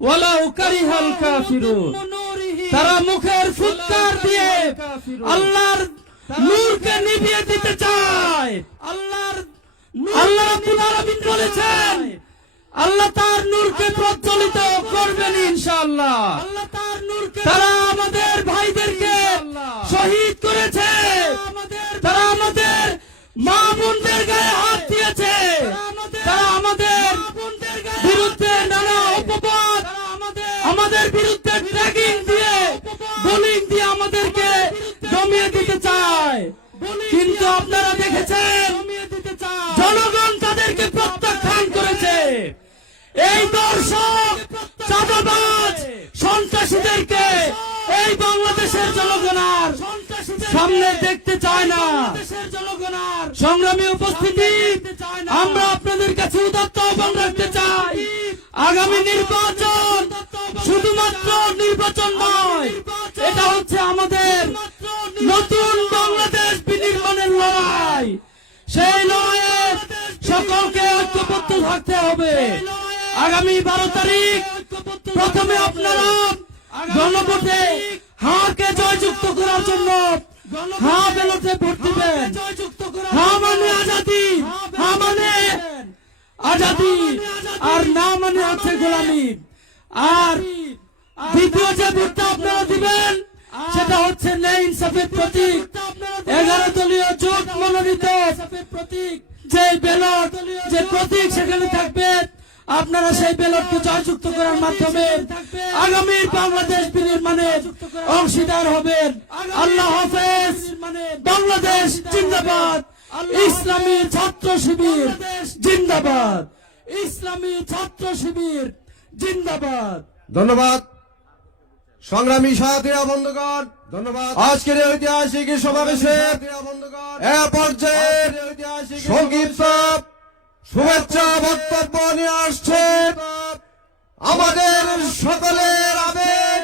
ওয়ালাউ কারিহাল কাফিরুন। তারা মুখের ফুৎকার দিয়ে আল্লাহর নূরকে নিভিয়ে দিতে চায়। আল্লাহ রাব্বুল আলামিন বলেছেন আল্লাহ তার নূরকে প্রজ্বলিত করবেন ইনশাআল্লাহ। তারা আমাদের ভাইদেরকে শহীদ করেছে, তারা আমাদের মা বোনদের গায়ে হাত দিয়েছে, তারা আমাদের বিরুদ্ধে নানা অপবাদ, আমাদের বিরুদ্ধে ট্র্যাকিং দিয়ে বোলিং দিয়ে আমাদেরকে দমিয়ে দিতে চায়। কিন্তু আপনারা দেখেছেন জনগণ তাদেরকে প্রত্যাখ্যান করেছে। এই দর্শক চাঁদাবাজ সন্ত্রাসীদেরকে এই বাংলাদেশের জনগণ আর সামনে দেখতে চায় না। সংগ্রামী উপস্থিতি, আমরা আপনাদের কাছে উদাত্ত আহ্বান রাখতে চাই, আগামী নির্বাচন শুধুমাত্র নির্বাচন নয়, এটা হচ্ছে আমাদের নতুন বাংলাদেশ বিনির্মাণের লড়াই। সেই লড়াইয়ে সকলকে ঐক্যবদ্ধ থাকতে হবে। আগামী 12 তারিখ প্রথমে আপনারা গণভোটে হাকে জয়যুক্ত করার জন্য হা ব্যালটে ভোট দিবেন। হা মানে আজাদি, হা মানে আজাদি, আর না মানে হচ্ছে গোলামি। আর দ্বিতীয় যে ভোটটা আপনারা দিবেন সেটা হচ্ছে ন্যায় ইনসাফের প্রতীক। 11 দলীয় জোট মনোনীত যে ব্যালট, যে প্রতীক সেখানে থাকবে। আপনারা সেই ব্যালটকে জয়যুক্ত করার মাধ্যমে আগামী বাংলাদেশ বিনির্মাণের অংশীদার হবেন। আল্লাহ হাফেজ। বাংলাদেশ জিন্দাবাদ। ইসলামী ছাত্র শিবির জিন্দাবাদ। ইসলামী ছাত্র শিবির জিন্দাবাদ। ধন্যবাদ সংগ্রামী সাথীরা, বন্ধুগণ। ধন্যবাদ। আজকের ঐতিহাসিক সমাবেশের এ পর্যায়ে সংক্ষিপ্ত শুভেচ্ছা বক্তব্য নিয়ে আসছে আমাদের সকলের আবেগ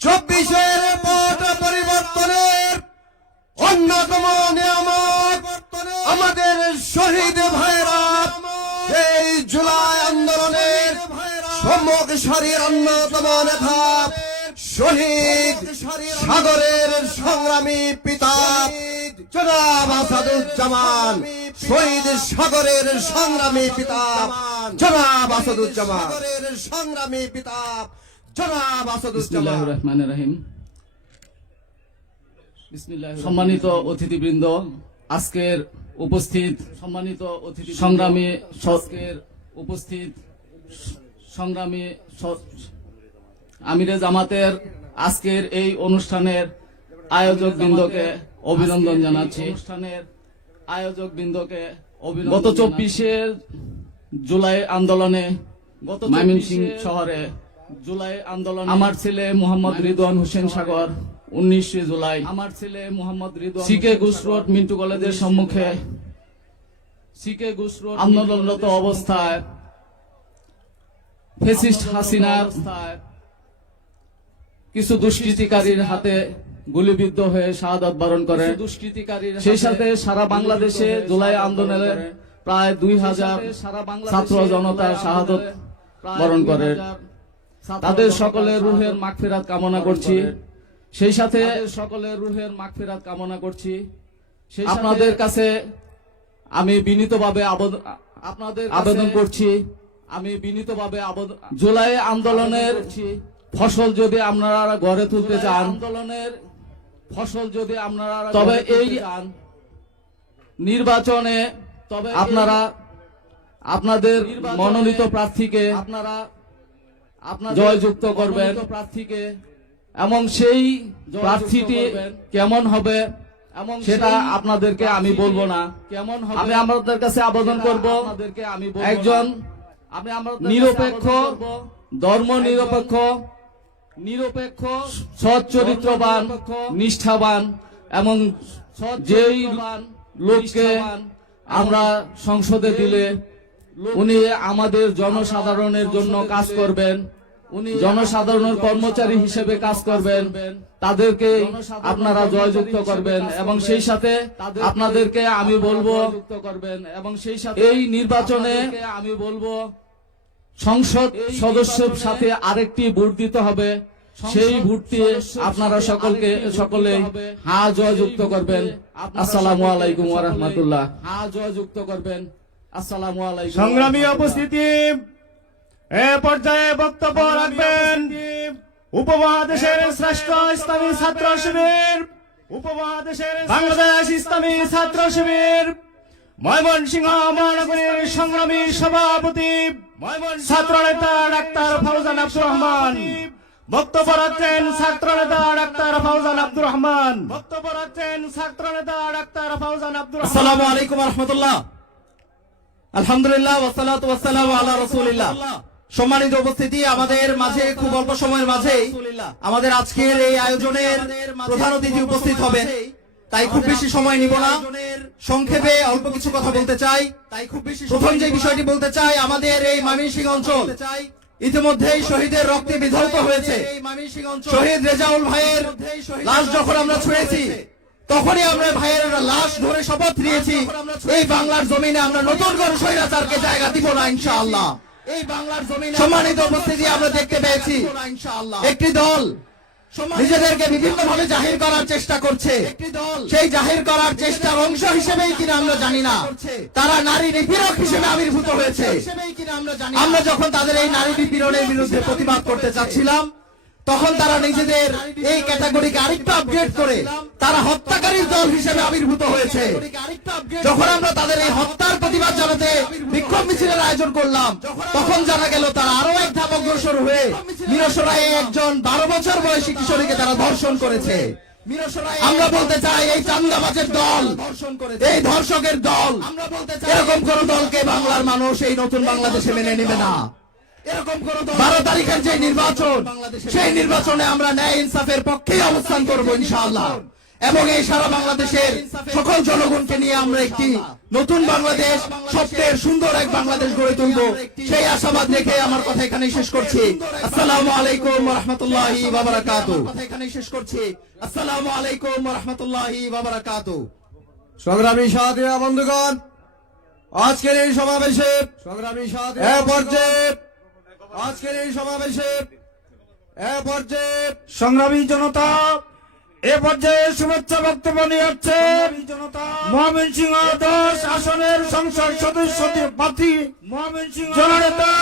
24-এর পট পরিবর্তনের অন্যতম নিয়ামক আমাদের শহীদ ভাইরা এই জুলাই আন্দোলনের সম্মুখ সারির অন্যতম নেতা শহীদ সাগরের সংগ্রামী পিতা জনাব আসাদুজ্জামান। শহীদ সাগরের সংগ্রামী পিতা জনাব আসাদুজ্জামান। সংগ্রামী পিতা জনাব আসাদুজ্জামান। বিসমিল্লাহির রহমানির রহিম। সম্মানিত অতিথিবৃন্দ, আজকের উপস্থিত সম্মানিত অতিথি সংগ্রামী সংগ্রামী আমিরে জামাতের আজকের এই অনুষ্ঠানের আয়োজক বৃন্দকে অভিনন্দন জানাচ্ছি। অনুষ্ঠানের আয়োজক বৃন্দকে গত 24শে জুলাই আন্দোলনে ময়মনসিংহ শহরে জুলাই আন্দোলন আমার ছেলে মোহাম্মদ রিদওয়ান হোসেন সাগর 19শে জুলাই আমার ছেলে মোহাম্মদ রিদওয়ান সিকে ঘোষ রোড মিন্টু কলেজের সম্মুখে সিকে ঘোষ রোড আন্দোলনরত অবস্থায় ফ্যাসিস্ট হাসিনার কিছু দুষ্কৃতিকারীর হাতে গুলিবিদ্ধ হয়ে শাহাদাত বরণ করে। সেই সাথে সারা বাংলাদেশে জুলাই আন্দোলনে প্রায় 2000 ছাত্র জনতা শাহাদাত বরণ করে। তাদের সকলের রুহের মাগফিরাত কামনা করছি। সেই সাথে সকলের রুহের মাগফিরাত কামনা করছি। আপনাদের কাছে আমি বিনীতভাবে আবেদন করছি, জুলাই আন্দোলনের ফসল যদি আপনারা গড়ে তুলতে চান, তবে এই নির্বাচনে আপনারা আপনাদের মনোনীত প্রার্থীকে জয়যুক্ত করবেন। এবং সেই প্রার্থীটি কেমন হবে সেটা আপনাদেরকে আমি বলবো না। আমি আমাদের কাছে আবেদন করব একজন নিরপেক্ষ, ধর্ম নিরপেক্ষ, সৎ চরিত্রবান, নিষ্ঠাবান এবং যেই লোককে আমরা সংসদে দিলে উনি আমাদের জনসাধারণের জন্য কাজ করবেন, উনি জনসাধারণের কর্মচারী হিসেবে কাজ করবেন, তাদেরকে আপনারা জয়যুক্ত করবেন। এবং সেই সাথে আপনাদেরকে আমি বলবো এই নির্বাচনে আমি বলবো সংসদ সদস্যের সাথে আরেকটি ভোট দিতে হবে। সেই ভোটটি আপনারা সকলে হ্যাঁ জয়যুক্ত করবেন। আসসালামু আলাইকুম ওয়া রাহমাতুল্লাহ। হ্যাঁ জয়যুক্ত করবেন। আসসালামু আলাইকুম। সংগ্রামী উপস্থিতি, এ পর্যায়ে বক্তব্য রাখবেন উপমহাদেশের শ্রেষ্ঠ ইসলামী ছাত্র শিবির, বাংলাদেশ ইসলামী ছাত্র শিবির ময়মনসিংহ মহানগরীর সংগ্রামী সভাপতি ছাত্র নেতা ডাক্তার ফাউজান আব্দুর রহমান। বক্তব্য রাখছেন ছাত্র নেতা ডাক্তার ফাউজান আব্দুর রহমান। আসসালামু আলাইকুম ওয়া রাহমাতুল্লাহ। আলহামদুলিল্লাহ ওয়াসসালাতু ওয়াসসালামু আলা রাসূলিল্লাহ। সম্মানিত উপস্থিতি, আমাদের মাঝে খুব অল্প সময়ের মাঝে আমাদের আজকের এই আয়োজনের প্রধান অতিথি উপস্থিত হবেন। তাই খুব বেশি সময় নিব না, সংক্ষেপে অল্প কিছু কথা বলতে চাই। প্রথম যে বিষয়টি বলতে চাই, আমাদের এই ময়মনসিংহ অঞ্চল ইতিমধ্যেই শহীদের রক্তে বিধৌত হয়েছে। শহীদ রেজাউল ভাইয়ের লাশ যখন আমরা ছুঁয়েছি, তখনই আমরা ভাইয়ের লাশ ধরে শপথ নিয়েছি, এই বাংলার জমিনে আমরা নতুন করে স্বৈরাচারকে জায়গা দিব না ইনশাআল্লাহ। এই বাংলার জমিনে সম্মানিত উপস্থিতি, আমরা দেখতে পেয়েছি একটি দল নিজেদেরকে বিভিন্ন ভাবে জাহির করার চেষ্টা করছে। সেই জাহির করার চেষ্টার অংশ হিসেবেই কিনা আমরা জানি না, তারা নারী নিপীড়ক হিসেবে আবির্ভূত হয়েছে। আমরা যখন তাদের এই নারী নিপীড়নের বিরুদ্ধে প্রতিবাদ করতে চাচ্ছিলাম, তখন তারা নিজেদের এই ক্যাটাগরিকে আরেকটু আপগ্রেড করে তারা হত্যাকারীর দল হিসেবে আবির্ভূত হয়েছে। যখন আমরা তাদের এই হত্যার প্রতিবাদ জানাতে বিক্ষোভ মিছিলের আয়োজন করলাম, তখন জানা গেল তারা আরো এক ধাপ অগ্রসর হয়ে মিরসরাইয়ে একজন 12 বছর বয়সী কিশোরীকে তারা ধর্ষণ করেছে। আমরা বলতে চাই, এই চান্দাবাজের দল, এই ধর্ষকের দল, এরকম কোন দলকে বাংলার মানুষ এই নতুন বাংলাদেশে মেনে নেবে না। 12 তারিখের যে নির্বাচন, সেই নির্বাচনে আমরা ন্যায় ইনসাফের পক্ষেই অবস্থান করব ইনশাআল্লাহ, এবং এই সারা বাংলাদেশের সকল জনগণকে নিয়ে আমরা একটি নতুন বাংলাদেশ, স্বপ্নের সুন্দর এক বাংলাদেশ গড়ে তুলব, সেই আশাবাদ রেখে আমার কথা এখানেই শেষ করছি। আসসালামু আলাইকুম ওয়া রাহমাতুল্লাহি ওয়া বারাকাতুহু। আসসালামু আলাইকুম ওয়া রাহমাতুল্লাহি ওয়া বারাকাতুহু। সংগ্রামী সাথীরা, বন্ধুগণ, আজকের এই সমাবেশে সংগ্রামী জনতা, এ পর্যায়ে শুভেচ্ছা বক্তব্য নিয়ে যাচ্ছেন ময়মনসিংহ 10 আসনের সংসদ সদস্য প্রার্থী জননেতা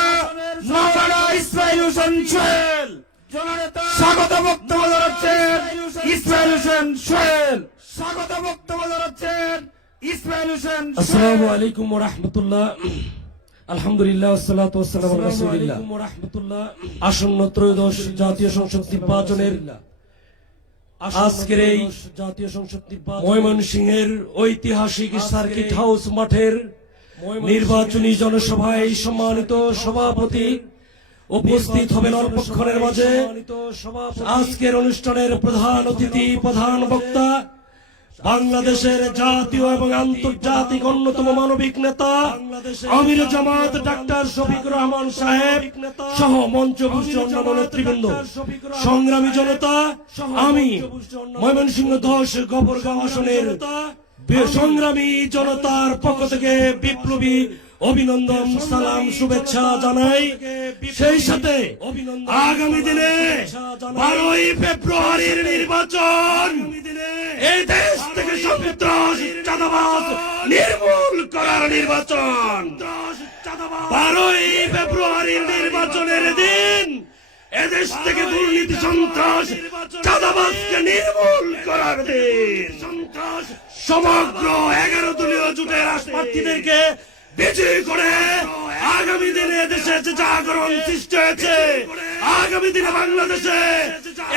মাওলানা ইসমাইল হোসেন সোহেল। স্বাগত বক্তব্য জানাচ্ছেন ইসমাইল হোসেন সোহেল। আসসালামু আলাইকুম ওয়া রাহমাতুল্লাহ। আলহামদুলিল্লাহ ওয়াসসালাতু ওয়াসসালামু আলা রাসূলিল্লাহ। আসন্ন ত্রয়োদশ জাতীয় সংসদ নির্বাচনের আজকের এই জাতীয় সংসদ নির্বাচন ময়মনসিংহের ঐতিহাসিক সার্কিট হাউস মাঠের নির্বাচনী জনসভায় সম্মানিত সভাপতি উপস্থিত হবেন অল্পক্ষণের মাঝে। আজকের অনুষ্ঠানের প্রধান অতিথি, প্রধান বক্তা, বাংলাদেশের জাতীয় এবং আন্তর্জাতিক অন্যতম মানবিক নেতা আমির জামাত ডাক্তার শফিকুর রহমান সাহেব সহ মঞ্চভূষ্ট অন্যান্য নেতৃবৃন্দ, সংগ্রামী জনতা, আমি ময়মনসিংহ 10 গফরগাঁও আসনের সংগ্রামী জনতার পক্ষ থেকে বিপ্লবী অভিনন্দন, সালাম, শুভেচ্ছা জানাই। সেই সাথে আগামী দিনে 12ই ফেব্রুয়ারির নির্বাচন, এই দেশ থেকে সন্ত্রাস, চাঁদাবাজ নির্মূল করার নির্বাচন। 12ই ফেব্রুয়ারির নির্বাচনের দিন এদেশ থেকে দুর্নীতি, সন্ত্রাস, চাঁদাবাজকে নির্মূল করার দিন। সমগ্র 11 দলীয় জোটের প্রার্থীদেরকে বিজয়ী করে আগামী দিনে দেশে যে জাগরণ সৃষ্টি হয়েছে, আগামী দিনে বাংলাদেশে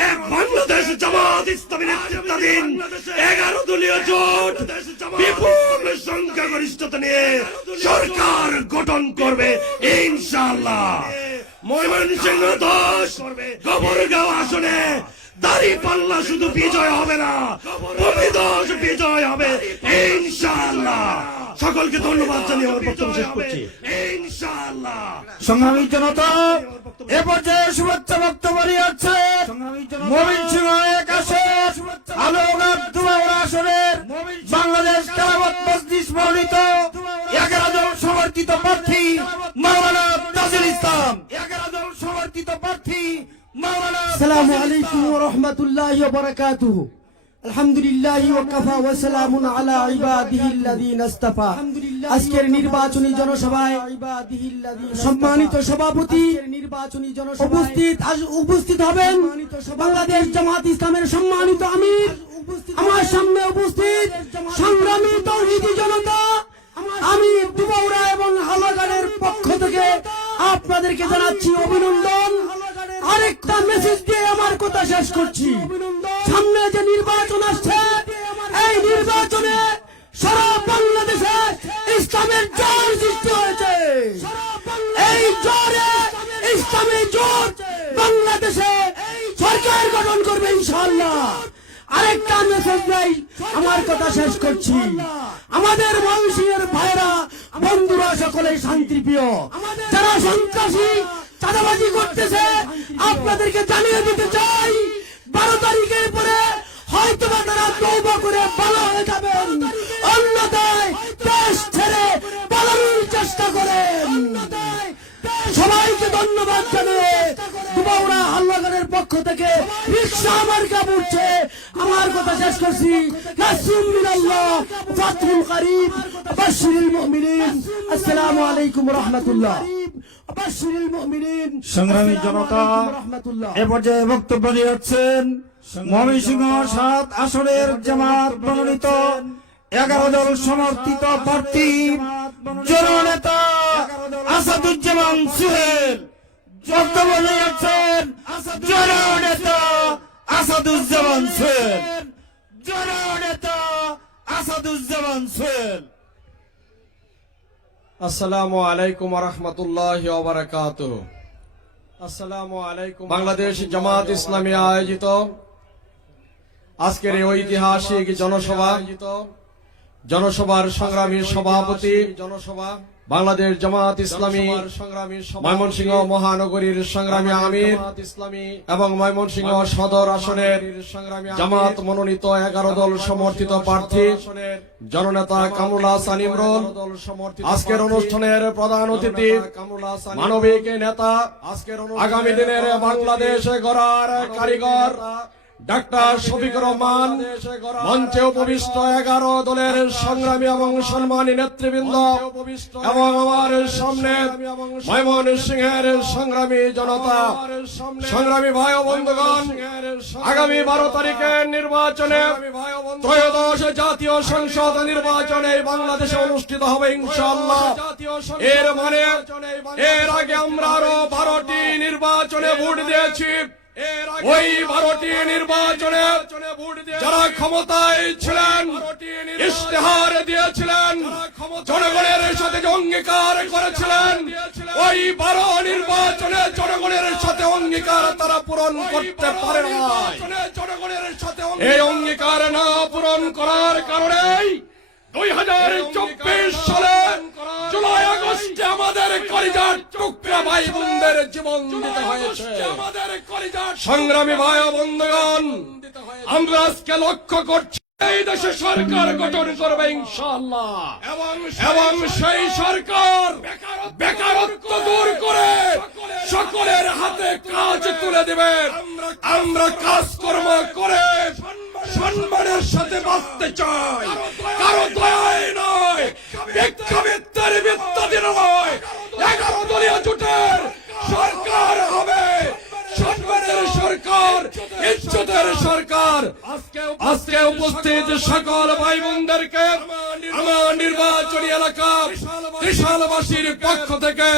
এক বাংলাদেশ জামাত ইসলামী নেতৃত্বাধীন 11 দলীয় জোট বিপুল সংখ্যাগরিষ্ঠতা নিয়ে সরকার গঠন করবে ইনশাআল্লাহ। ময়মনসিংহ 10 গফরগাঁও আসনে দাঁড়িপাল্লা শুধু বিজয় হবে না, অভিদোষ বিজয় হবে ইনশাআল্লাহ। সকলকে ধন্যবাদ জানিয়ে আমার বক্তব্য শেষ করছি ইনশাআল্লাহ। সংগ্রামী জনতা, এ পর্যায়ে শুভেচ্ছা বক্তব্য নিয়ে যাচ্ছেন ময়মনসিংহ 1 আসন আলোঘাট দুবাউড়া আসনের বাংলাদেশ খেলাফত মজলিস মনোনীত 11 জন সমর্থিত প্রার্থী মাওলানা তাজিল ইসলাম 11 দল সমর্থিত প্রার্থী মাওলানা السلام عليكم ورحمة الله وبركاته الحمد لله وكفى وسلام على عباده الذين اصطفى আজকের নির্বাচনী জনসভায় সম্মানিত সভাপতি উপস্থিত হবেন বাংলাদেশ জামাত ইসলামের সম্মানিত আমির আমার সামনে উপস্থিত সংগ্রামী তৌহিদি জনতা আমি দুবাউড়া এবং হালাগাড়ের পক্ষ থেকে আপনাদেরকে জানাচ্ছি অভিনন্দন। আরেকটা মেসেজ দিয়ে আমার কথা শেষ করছি। সামনে যে নির্বাচন আসছে, এই নির্বাচনে সারা বাংলাদেশে ইসলামের জোর সৃষ্টি হয়েছে। এই জোরে ইসলামী জোট বাংলাদেশে সরকার গঠন করবে ইনশাআল্লাহ। আরেকটা মেসেজ নাই, আমার কথা শেষ করছি। আমাদের ময়মনসিংহের ভাইরা বন্ধুরা সকলে শান্তিপ্রিয়, যারা সন্ত্রাসী চাঁদাবাজি করতেছে আপনাদেরকে জানিয়ে দিতে চাই 12 তারিখের পরে হয়তো তারা তওবা করে ভালো হয়ে যাবেন, অন্যথায় দেশ ছেড়ে পালানোর চেষ্টা করেন। সবাইকে ধন্যবাদ জানিয়ে দুবাউড়া হাল্লাগাড়ের পক্ষ থেকে রিকশা মার্কা উঠছে। আমার কথা শেষ করছি। নাসরুম মিনাল্লাহ ফাতহুল করিব বাশশিরিল মুমিনিন। আসসালামু আলাইকুম ওয়া রাহমাতুল্লাহ। বাশশিরিল মুমিনিন। সংগ্রামী জনতা এ পর্যায়ে বক্তব্য দিয়েছেন ময়মনসিংহ 7 আসনের জামাত মনোনীত 11 দল সমর্থিত প্রার্থী জননেতা আসাদুজ্জামান সোহেল। বক্তব্য দিয়েছেন জননেতা আসাদুজ্জামান সোহেল। জননেতা আসাদুজ্জামান সোহেল। আসসালামু আলাইকুম ওয়া রাহমাতুল্লাহি ওয়া বারাকাতুহু। আসসালামু আলাইকুম। বাংলাদেশ জামাত ইসলামী আয়োজিত আজকের এই ঐতিহাসিক জনসভার সংগ্রামী সভাপতি বাংলাদেশ জামাত ইসলামী ময়মনসিংহ মহানগরীর সংগ্রামী আমির এবং ময়মনসিংহ সদর আসনের জামাত মনোনীত 11 দল সমর্থিত প্রার্থী জননেতা কামরুল হাসান ইমরুল। আজকের অনুষ্ঠানের প্রধান অতিথি মানবিক নেতা, আগামী দিনের বাংলাদেশ গড়ার কারিগর ডাক্তার শফিকুর রহমান, মঞ্চে উপবিষ্ট 11 দলের সংগ্রামী এবং সম্মানী নেতৃবৃন্দ এবং আমার সামনে ময়মনসিংহের সংগ্রামী জনতা, সংগ্রামী ভাই ও বন্ধুগণ, আগামী 12 তারিখের নির্বাচনে ত্রয়োদশ জাতীয় সংসদ নির্বাচনে বাংলাদেশে অনুষ্ঠিত হবে ইনশাআল্লাহ। এর মানে এর আগে আমরা আরো 12টি নির্বাচনে ভোট দিয়েছি। ওই 12টি নির্বাচনে যারা ক্ষমতায় ছিলেন ইশতেহার দিয়েছিলেন, জনগণের সাথে অঙ্গীকার করেছিলেন, ওই 12 নির্বাচনে জনগণের সাথে অঙ্গীকার তারা পূরণ করতে পারে না। এই অঙ্গীকার না পূরণ করার কারণেই 2024 সালে জুলাই আগস্টে আমাদের কলিজার টুকরা ভাই বোনদের জীবন দিতে হয়েছে। সংগ্রামী ভাই ও বন্ধুগণ, আমরা আজকে লক্ষ্য করছি এই দেশে সরকার গঠন করবে ইনশাআল্লাহ এবং সেই সরকার বেকারত্ব দূর করে সকলের হাতে কাজ তুলে দেবে। আমরা কাজকর্ম করে সম্মানের সাথে বাঁচতে চাই, কারো দয়ায় নয়, ভিক্ষাবৃত্তের ভিত্তিতে নয়। 11 দলীয় জোটের সরকার হবে সম্মানের সরকার, ইজ্জতের সরকার। আজকে উপস্থিত সকল ভাই বোনদেরকে আমার নির্বাচনী এলাকা ত্রিশালবাসীর পক্ষ থেকে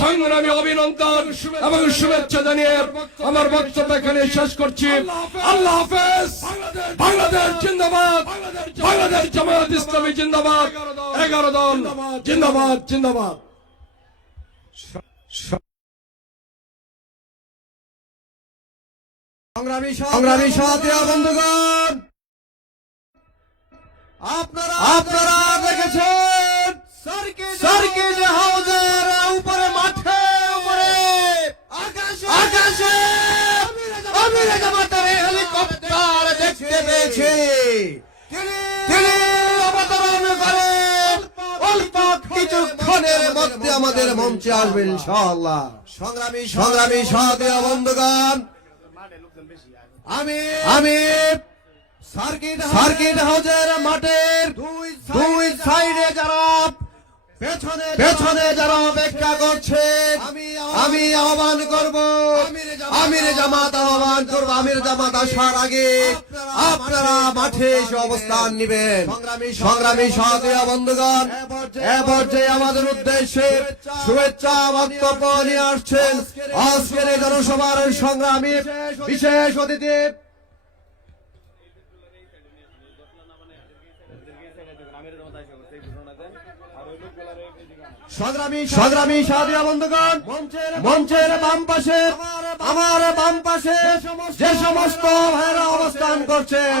সংগ্রামী অভিনন্দন এবং শুভেচ্ছা জানিয়ে আমার বক্তব্য এখানে শেষ করছি। আল্লাহ হাফেজ। বাংলাদেশ জিন্দাবাদ, বাংলাদেশ জামাত ইসলামী জিন্দাবাদ, 11 দল জিন্দাবাদ জিন্দাবাদ। সংগ্রামী সাথী বন্ধুগণ, আপনারা দেখেছেন সার্কিট হাউসের উপরে মাঠে উপরে আকাশে আমির জামাতের হেলিকপ্টার দেখতে পেয়েছি। তিনি অবতরণ করেন অল্প কিছুক্ষণের মধ্যে আমাদের মঞ্চে আসবেন ইনশাআল্লাহ। সংগ্রামী সাথী ও বন্ধুগণ, আমি সার্কিট হাউসের মাঠের দুই সাইডে যারা পেছনে যারা অপেক্ষা করছে, আমি আহ্বান করব, আমির জামাত আহ্বান করব, আমির জামাত আসার আগে আপনারা মাঠে এসে অবস্থান নেবেন। সংগ্রামী সাথী ও বন্ধুগণ, এ পর্যায়ে আমাদের উদ্দেশ্যে শুভেচ্ছা বক্তব্য নিয়ে আসছেন আজকের এই জনসভার সংগ্রামী বিশেষ অতিথি সংগ্রামী সাথী ও বন্ধুগণ, মঞ্চের বাম পাশে, আমার বাম পাশে যে সমস্ত ভাইরা অবস্থান করছেন,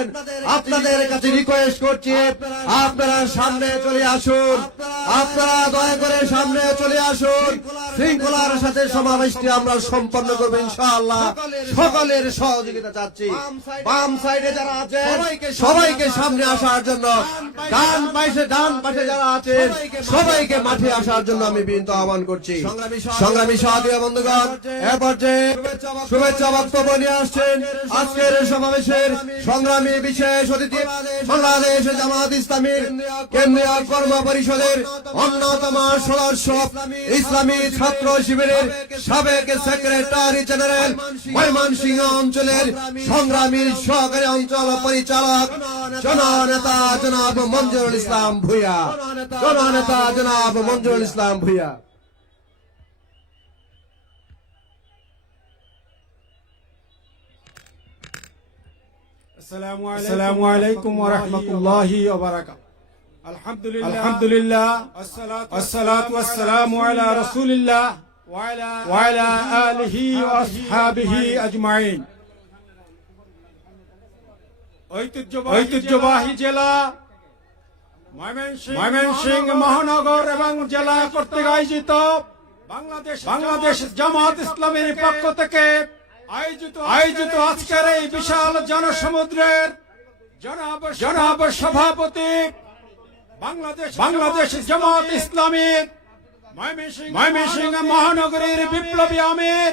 আপনাদের কাছে রিকোয়েস্ট করছি আপনারা সামনে চলে আসুন, আপনারা দয়া করে সামনে চলে আসুন। শৃঙ্খলার সাথে সমাবেশটি আমরা সম্পন্ন করবো ইনশাআল্লাহ। সকলের সহযোগিতা চাচ্ছি। বাম সাইডে যারা আছেন সবাইকে সামনে আসার জন্য, ডান পাশে যারা আছেন সবাইকে মাঠে আসার জন্য আমি বিনীত আহ্বান করছি। সংগ্রামী সাথী ও বন্ধুগণ, এ পর্যায়ে শুভেচ্ছা বক্তব্য নিয়ে আসছেন আজকের সমাবেশের সংগ্রামী বিশেষ অতিথি বাংলাদেশ জামাত ইসলামীর কেন্দ্রীয় কর্ম পরিষদের অন্যতম সদস্য, ইসলামী ছাত্র শিবিরের সাবেক সেক্রেটারি জেনারেল, ময়মনসিংহ অঞ্চলের সংগ্রামী সহকারী অঞ্চল পরিচালক, জননেতা জনাব মঞ্জুরুল ইসলাম ভূঁইয়া, জননেতা জনাব মঞ্জুরুল ইসলাম ভূঁইয়া। আসসালামু আলাইকুম ওয়া রাহমাতুল্লাহি ওয়া বারাকাতুহু। আলহামদুলিল্লাহ ওয়াসসালাতু ওয়াসসালামু আলা রাসূলিল্লাহ ওয়া আলা আলিহি ওয়া আসহাবিহি আজমাইন। ঐতিহ্যবাহী জেলা ময়মনসিংহ মহানগর এবং জেলা কর্তৃক আয়োজিত বাংলাদেশ জামাত ইসলামীর পক্ষ থেকে আয়োজিত আজকের এই বিশাল জনসমুদ্রের জনাব সভাপতি বাংলাদেশ জামাত ইসলামীর ময়মনসিংহ মহানগরীর বিপ্লবী আমির,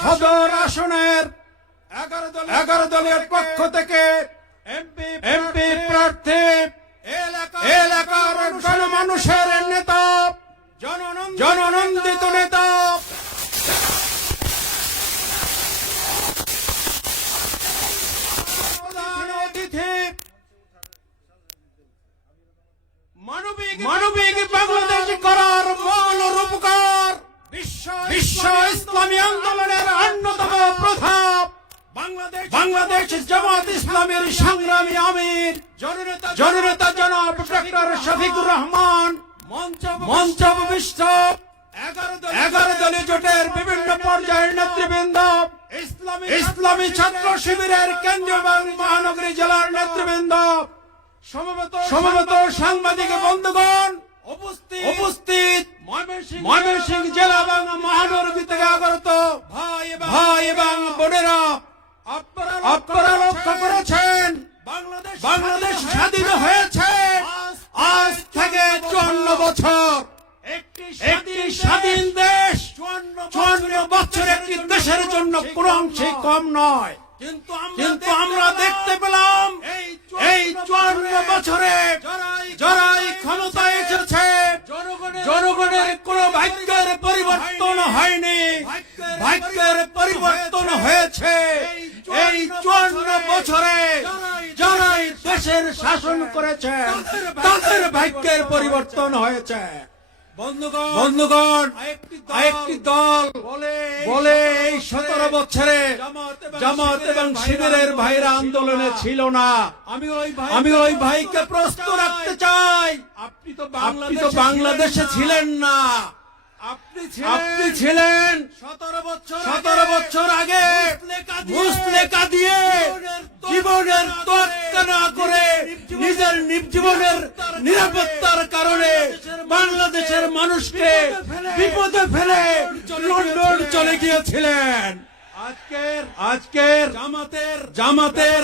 সদর আসনের 11 দলের পক্ষ থেকে এমপি প্রার্থী, এলাকার গণমানুষের নেতা, জননন্দিত নেতা, প্রধান অতিথি, মানবিক বাংলাদেশ করার মূল রূপকার, বিশ্ব ইসলামী আন্দোলনের অন্যতম প্রধান বাংলাদেশ জামাত ইসলামের সংগ্রামী আমির, জননেতা জনাব ডক্টর শফিকুর রহমান, মঞ্চ বিশিষ্ট 11 দলীয় জোটের বিভিন্ন পর্যায়ের নেতৃবৃন্দ, ইসলামী ছাত্র শিবিরের কেন্দ্রীয় এবং মহানগরী জেলার নেতৃবৃন্দ, সমবেত সাংবাদিক বন্ধুগণ, উপস্থিত ময়মনসিংহ জেলা এবং মহানগরী থেকে আগত ভাই এবং বোনেরা, আপনারা লক্ষ্য করেছেন বাংলাদেশ স্বাধীন হয়েছে আজ থেকে 54 বছর। একটি স্বাধীন দেশ 54 বছর একটি দেশের জন্য কোন অংশে কম নয়। কিন্তু আমরা দেখতে পেলাম এই 54 বছরে যারাই ক্ষমতায় এসেছে, জনগণের কোন ভাগ্যের পরিবর্তন হয়নি, ভাগ্যের পরিবর্তন হয়েছে এই 54 বছরে যারাই দেশের শাসন করেছে তাদের ভাগ্যের পরিবর্তন হয়েছে। বন্ধুগণ, একটি দল বলে এই 17 বছরে জামাত এবং শিবিরের ভাইরা আন্দোলনে ছিল না। আমি ওই ভাইকে প্রশ্ন রাখতে চাই, আপনি তো বাংলাদেশে ছিলেন না, আপনি ছিলেন 17 বছর আগে মুসলেকা দিয়ে জীবনের তোয়াক্কা না করে নিজের জীবনের নিরাপত্তার কারণে বাংলাদেশের মানুষকে বিপদে ফেলে লন্ডন চলে গিয়েছিলেন। আজকের জামাতের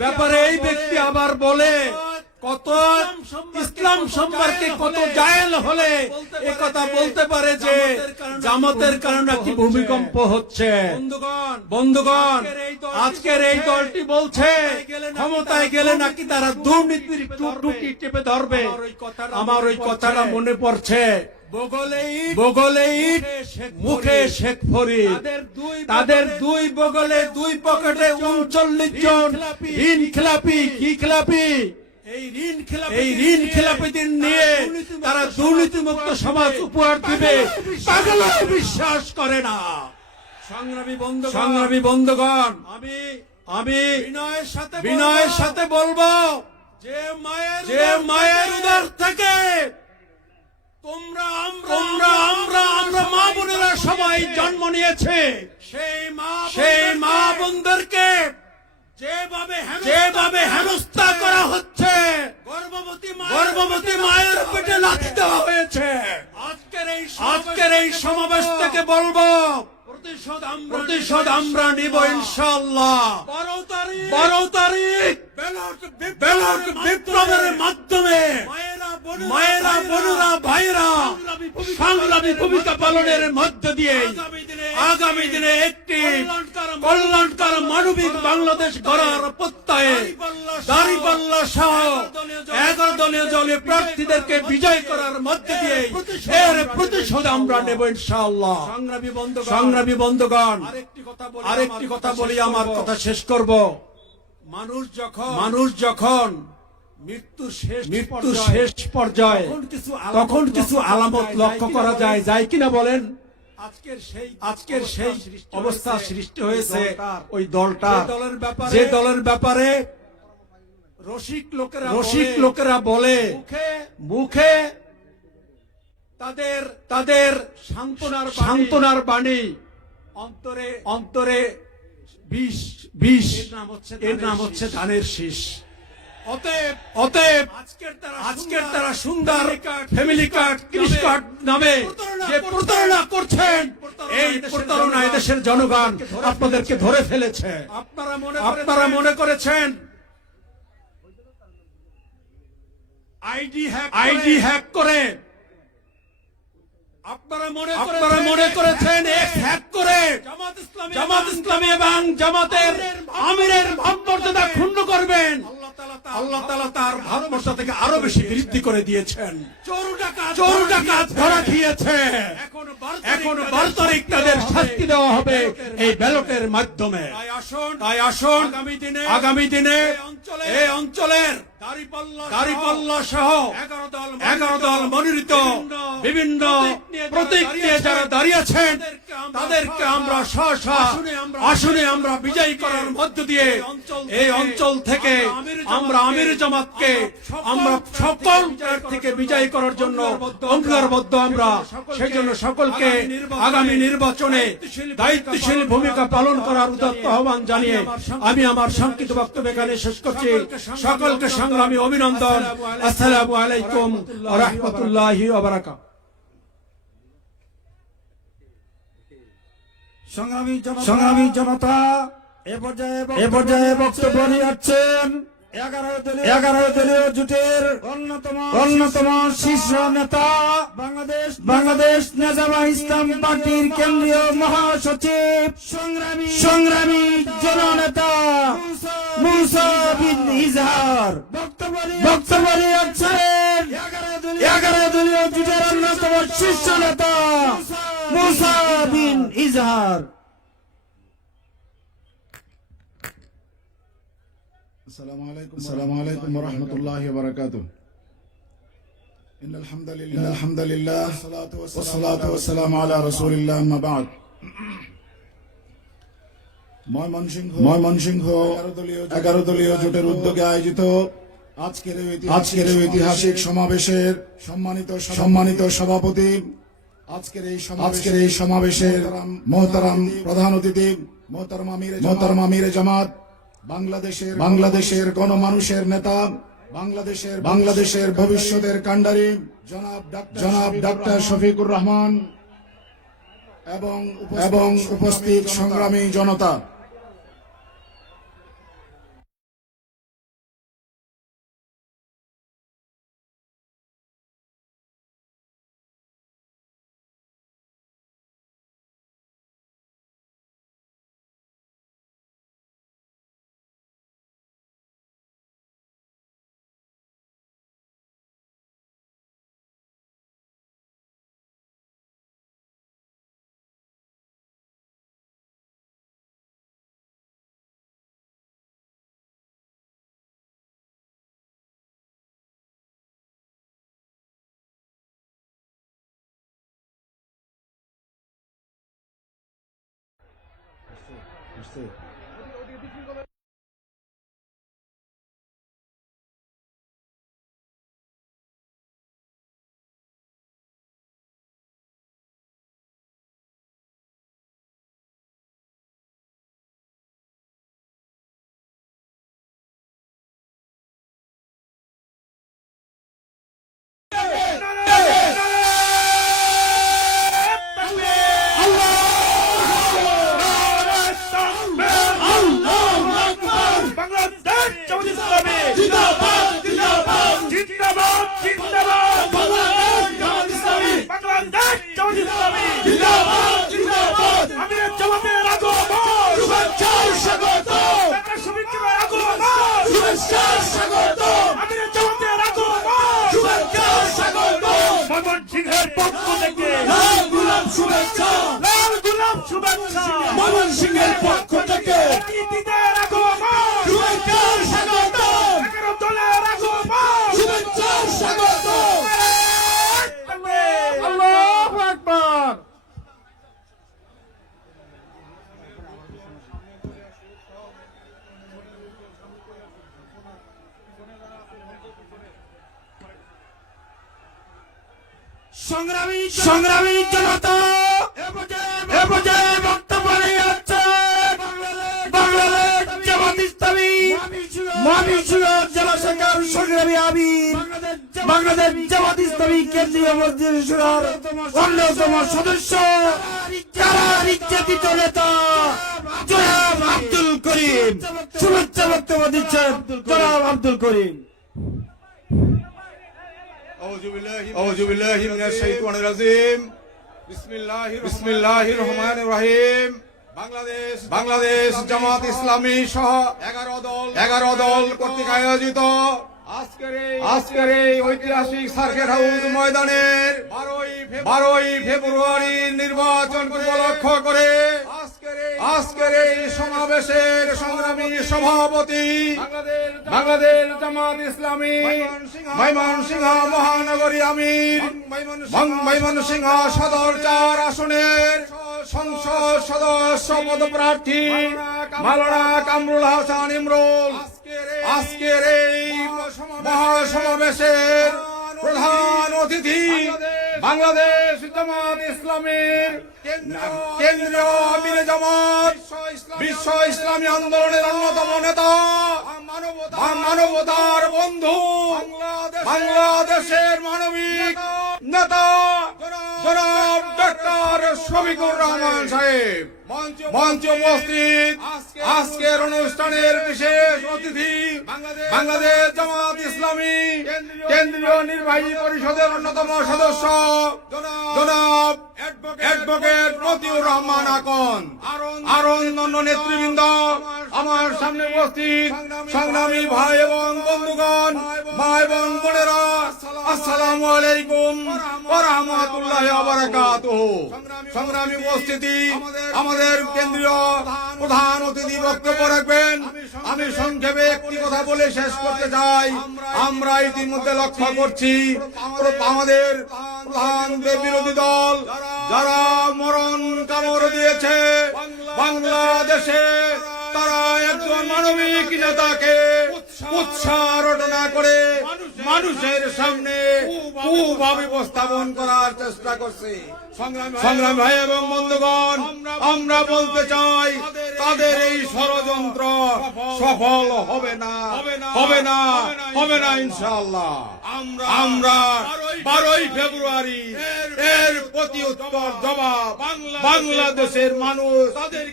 ব্যাপারে এই ব্যক্তি আবার বলে কত ইসলাম সম্পর্কে কত জাহেল হলে একথা বলতে পারে যে জামাতের কারণে নাকি ভূমিকম্প হচ্ছে। বন্ধুগণ, আজকের এই দলটি বলছে ক্ষমতায় গেলে নাকি তারা দুর্নীতির টুটি টেপে ধরবে। আমার ওই কথাটা মনে পড়ছে, বগলে ইট মুখে শেখ ফরিদ। তাদের দুই বগলে দুই পকেটে 39 জন ঋণ খেলাপি। কি খেলাপি? এই ঋণ খেলাপিদের নিয়ে তারা দুর্নীতিমুক্ত সমাজ উপহার দিবে, পাগলও বিশ্বাস করে না। সংগ্রামী বন্ধুগণ, আমি বিনয়ের সাথে বলবো যে মায়ের উদর থেকে আমরা মা বোনেরা সবাই জন্ম নিয়েছে। সেই মা বোনদেরকে যেভাবে হেনস্থা করা হচ্ছে, গর্ভবতী মায়ের পেটে লাথি দেওয়া হয়েছে। আজকের এই সমাবেশ থেকে বলবো প্রতিশোধ আমরা নিব ইনশাআল্লাহ। 12 তারিখ ব্যালট বিপ্লবের মাধ্যমে মায়েরা বোনেরা ভাইরা সংগ্রামী ভূমিকা পালনের মধ্য দিয়ে আগামী দিনে একটি কল্যাণকর মানবিক বাংলাদেশ গড়ার প্রত্যয়ে দাঁড়িপাল্লা সহ 11 দলীয় দলীয় প্রার্থীদেরকে বিজয় করার মধ্য দিয়ে এর প্রতিশোধ আমরা নেব ইনশাআল্লাহ। সংগ্রামী বন্ধুগণ, আরেকটি কথা বলি, আমার কথা শেষ করব। মানুষ যখন মৃত্যুর শেষ পর্যায়ে তখন কিছু আলামত লক্ষ্য করা যায় কিনা বলেন? আজকের সেই অবস্থা সৃষ্টি হয়েছে ওই দলটা, যে দলের ব্যাপারে রসিক লোকেরা বলে মুখে তাদের সান্ত্বনার বাণী, অন্তরে বিষ, এর নাম হচ্ছে ধানের শীষ। অতএব আজকের তারা সুন্দর ফ্যামিলি কার্ড, ক্রিশ কার্ড নামে যে প্রতারণা করছেন, এই প্রতারণা দেশের জনগণ আপনাদেরকে ধরে ফেলেছে। আপনারা মনে করেছেন আইডি হ্যাক করে, আপনারা মনে করেছেন হ্যাক করে জামাত ইসলামী এবং জামাতের আমিরের ভাবমর্যাদা ক্ষুণ্ণ করবেন। আল্লাহ তাআলা তার ভাবমর্যাদা থেকে আরো বেশি বৃদ্ধি করে দিয়েছেন। চোর ডাকাত ধরা খেয়েছে, এখন 12 তারিখ তাদের শাস্তি দেওয়া হবে এই ব্যালটের মাধ্যমে। তাই আসুন আগামী দিনে এই অঞ্চলের দাঁড়িপাল্লা সহ 11 দল মনোনীত বিভিন্ন প্রতীক নিয়ে যারা দাঁড়িয়েছেন তাদেরকে আমরা আসনে আমরা বিজয়ী করার মধ্য দিয়ে এই অঞ্চল থেকে আমরা আমির জামাতকে আমরা সকল থেকে বিজয়ী করার জন্য অঙ্গীকারবদ্ধ। আমরা সেই জন্য সকলকে আগামী নির্বাচনে দায়িত্বশীল ভূমিকা পালন করার উদাত্ত আহ্বান জানিয়ে আমি আমার সংক্ষিপ্ত বক্তব্য এখানে শেষ করছি। সকলকে সংগ্রামী অভিনন্দন। আসসালামু আলাইকুম ওয়া রাহমাতুল্লাহি ওয়া বারাকাতুহু। সংগ্রামী জনতা, এ পর্যায়ে বক্তব্য নিয়ে যাচ্ছেন 11 দলীয় জোটের অন্যতম শীর্ষ নেতা, বাংলাদেশ নেজামাত ইসলাম পার্টির কেন্দ্রীয় মহাসচিব, সংগ্রামী জননেতা মুসা বিন ইজহার বক্তব্য নিয়ে যাচ্ছেন 11 দলীয় জোটের অন্যতম শীর্ষ নেতা মুসা বিন ইজহার। السلام عليكم ورحمة الله وبركاته. إن الحمد لله والصلاة والسلام على رسول الله أما بعد. ময়মনসিংহ 11 দলীয় জোটের উদ্যোগে আয়োজিত আজকের ঐতিহাসিক সমাবেশের সম্মানিত সভাপতি, আজকের এই সমাবেশের মোহতারাম প্রধান অতিথি মোহতারাম আমিরে জামাত, বাংলাদেশের গণমানুষের নেতা, বাংলাদেশের ভবিষ্যতের কান্ডারি জনাব ডাক্তার শফিকুর রহমান এবং উপস্থিত সংগ্রামী জনতা, বাংলাদেশ জামাত ইসলামী জিন্দাবাদ জিন্দাবাদ জিন্দাবাদ জিন্দাবাদ বাংলাদেশ জামাত ইসলামী বাংলাদেশ জামাত ইসলামী জিন্দাবাদ জিন্দাবাদ আমিরের জামাতের আগমন শুভেচ্ছা স্বাগত ঢাকা শহীদের আগমন শুভেচ্ছা স্বাগত আমিরের জামাতের আগমন শুভেচ্ছা স্বাগত ময়মনসিংহের পক্ষ থেকে লাল গোলাপ শুভেচ্ছা লাল গোলাপ শুভেচ্ছা ময়মনসিংহের পক্ষ থেকে অতিথিদের আগমন শুভেচ্ছা স্বাগত 11 দলের আগমন শুভেচ্ছা স্বাগত আল্লাহু আকবার। সংগ্রামী জনতা এ পর্যায়ে বক্তব্য নিয়ে যাচ্ছেন বাংলাদেশ জামাত ইসলামী ময়মনসিংহ জেলা শাখার সংগ্রামী আমির বাংলাদেশ জামাত ইসলামী কেন্দ্রীয় মজলিস শুরার অন্যতম সদস্য যারা নির্যাতিত নেতা জনাব আব্দুল করিম শুভেচ্ছা বক্তব্য দিচ্ছেন জনাব আব্দুল করিম। أعوذ بالله من الشيطان الرجيم بسم الله الرحمن الرحيم বাংলাদেশ জামাত ইসলামী সহ 11 দল কর্তৃক আয়োজিত আজকের এই ঐতিহাসিক সার্কিট হাউস ময়দানের 12 ফেব্রুয়ারির নির্বাচন উপলক্ষ করে আজকের এই সমাবেশের সংগ্রামী সভাপতি বাংলাদেশ জামাত ইসলামী ময়মনসিংহ মহানগরী আমির ময়মনসিংহ সদর 4 আসনের সংসদ সদস্য পদপ্রার্থী মাওলানা কামরুল হাসান ইমরুল আজকের এই মহাসমাবেশের প্রধান অতিথি বাংলাদেশ জামাত ইসলামীর কেন্দ্রীয় আমির জামাত বিশ্ব ইসলামী আন্দোলনের অন্যতম নেতা মানবতার বন্ধু বাংলাদেশের মানবিক নেতা জনাব ডক্টর শফিকুর রহমান সাহেব মঞ্চে উপস্থিত আজকের অনুষ্ঠানের বিশেষ অতিথি বাংলাদেশ জামাত ইসলামী কেন্দ্রীয় নির্বাহী পরিষদের অন্যতম সদস্য জনাব অ্যাডভোকেট মতিউর রহমান আকন আর অন্যান্য নেতৃবৃন্দ আমার সামনে উপস্থিত সংগ্রামী ভাই এবং বন্ধুগণ মা এবং বোনেরা আসসালামু আলাইকুম ওয়া রাহমাতুল্লাহি ওয়া বারাকাতুহু। সংগ্রামী উপস্থিতি আমাদের কেন্দ্রীয় প্রধান অতিথি বক্তব্য রাখবেন। আমি সংক্ষেপে একটি কথা বলে শেষ করতে চাই। আমরা ইতিমধ্যে লক্ষ্য করছি আমাদের প্রধান বিরোধী দল যারা মরণ কামড় দিয়েছে বাংলাদেশে, তারা একজন মানবিক নেতাকে উৎসাহনা করে মানুষের সামনে কুভাবে উপস্থাপন করার চেষ্টা করছে। সংগ্রামী ভাই এবং বন্ধুগণ, আমরা বলতে চাই তাদের এই ষড়যন্ত্র সফল হবে না ইনশাআল্লাহ। আমরা 12 ফেব্রুয়ারি এর প্রতি উত্তর জবাব বাংলাদেশের মানুষ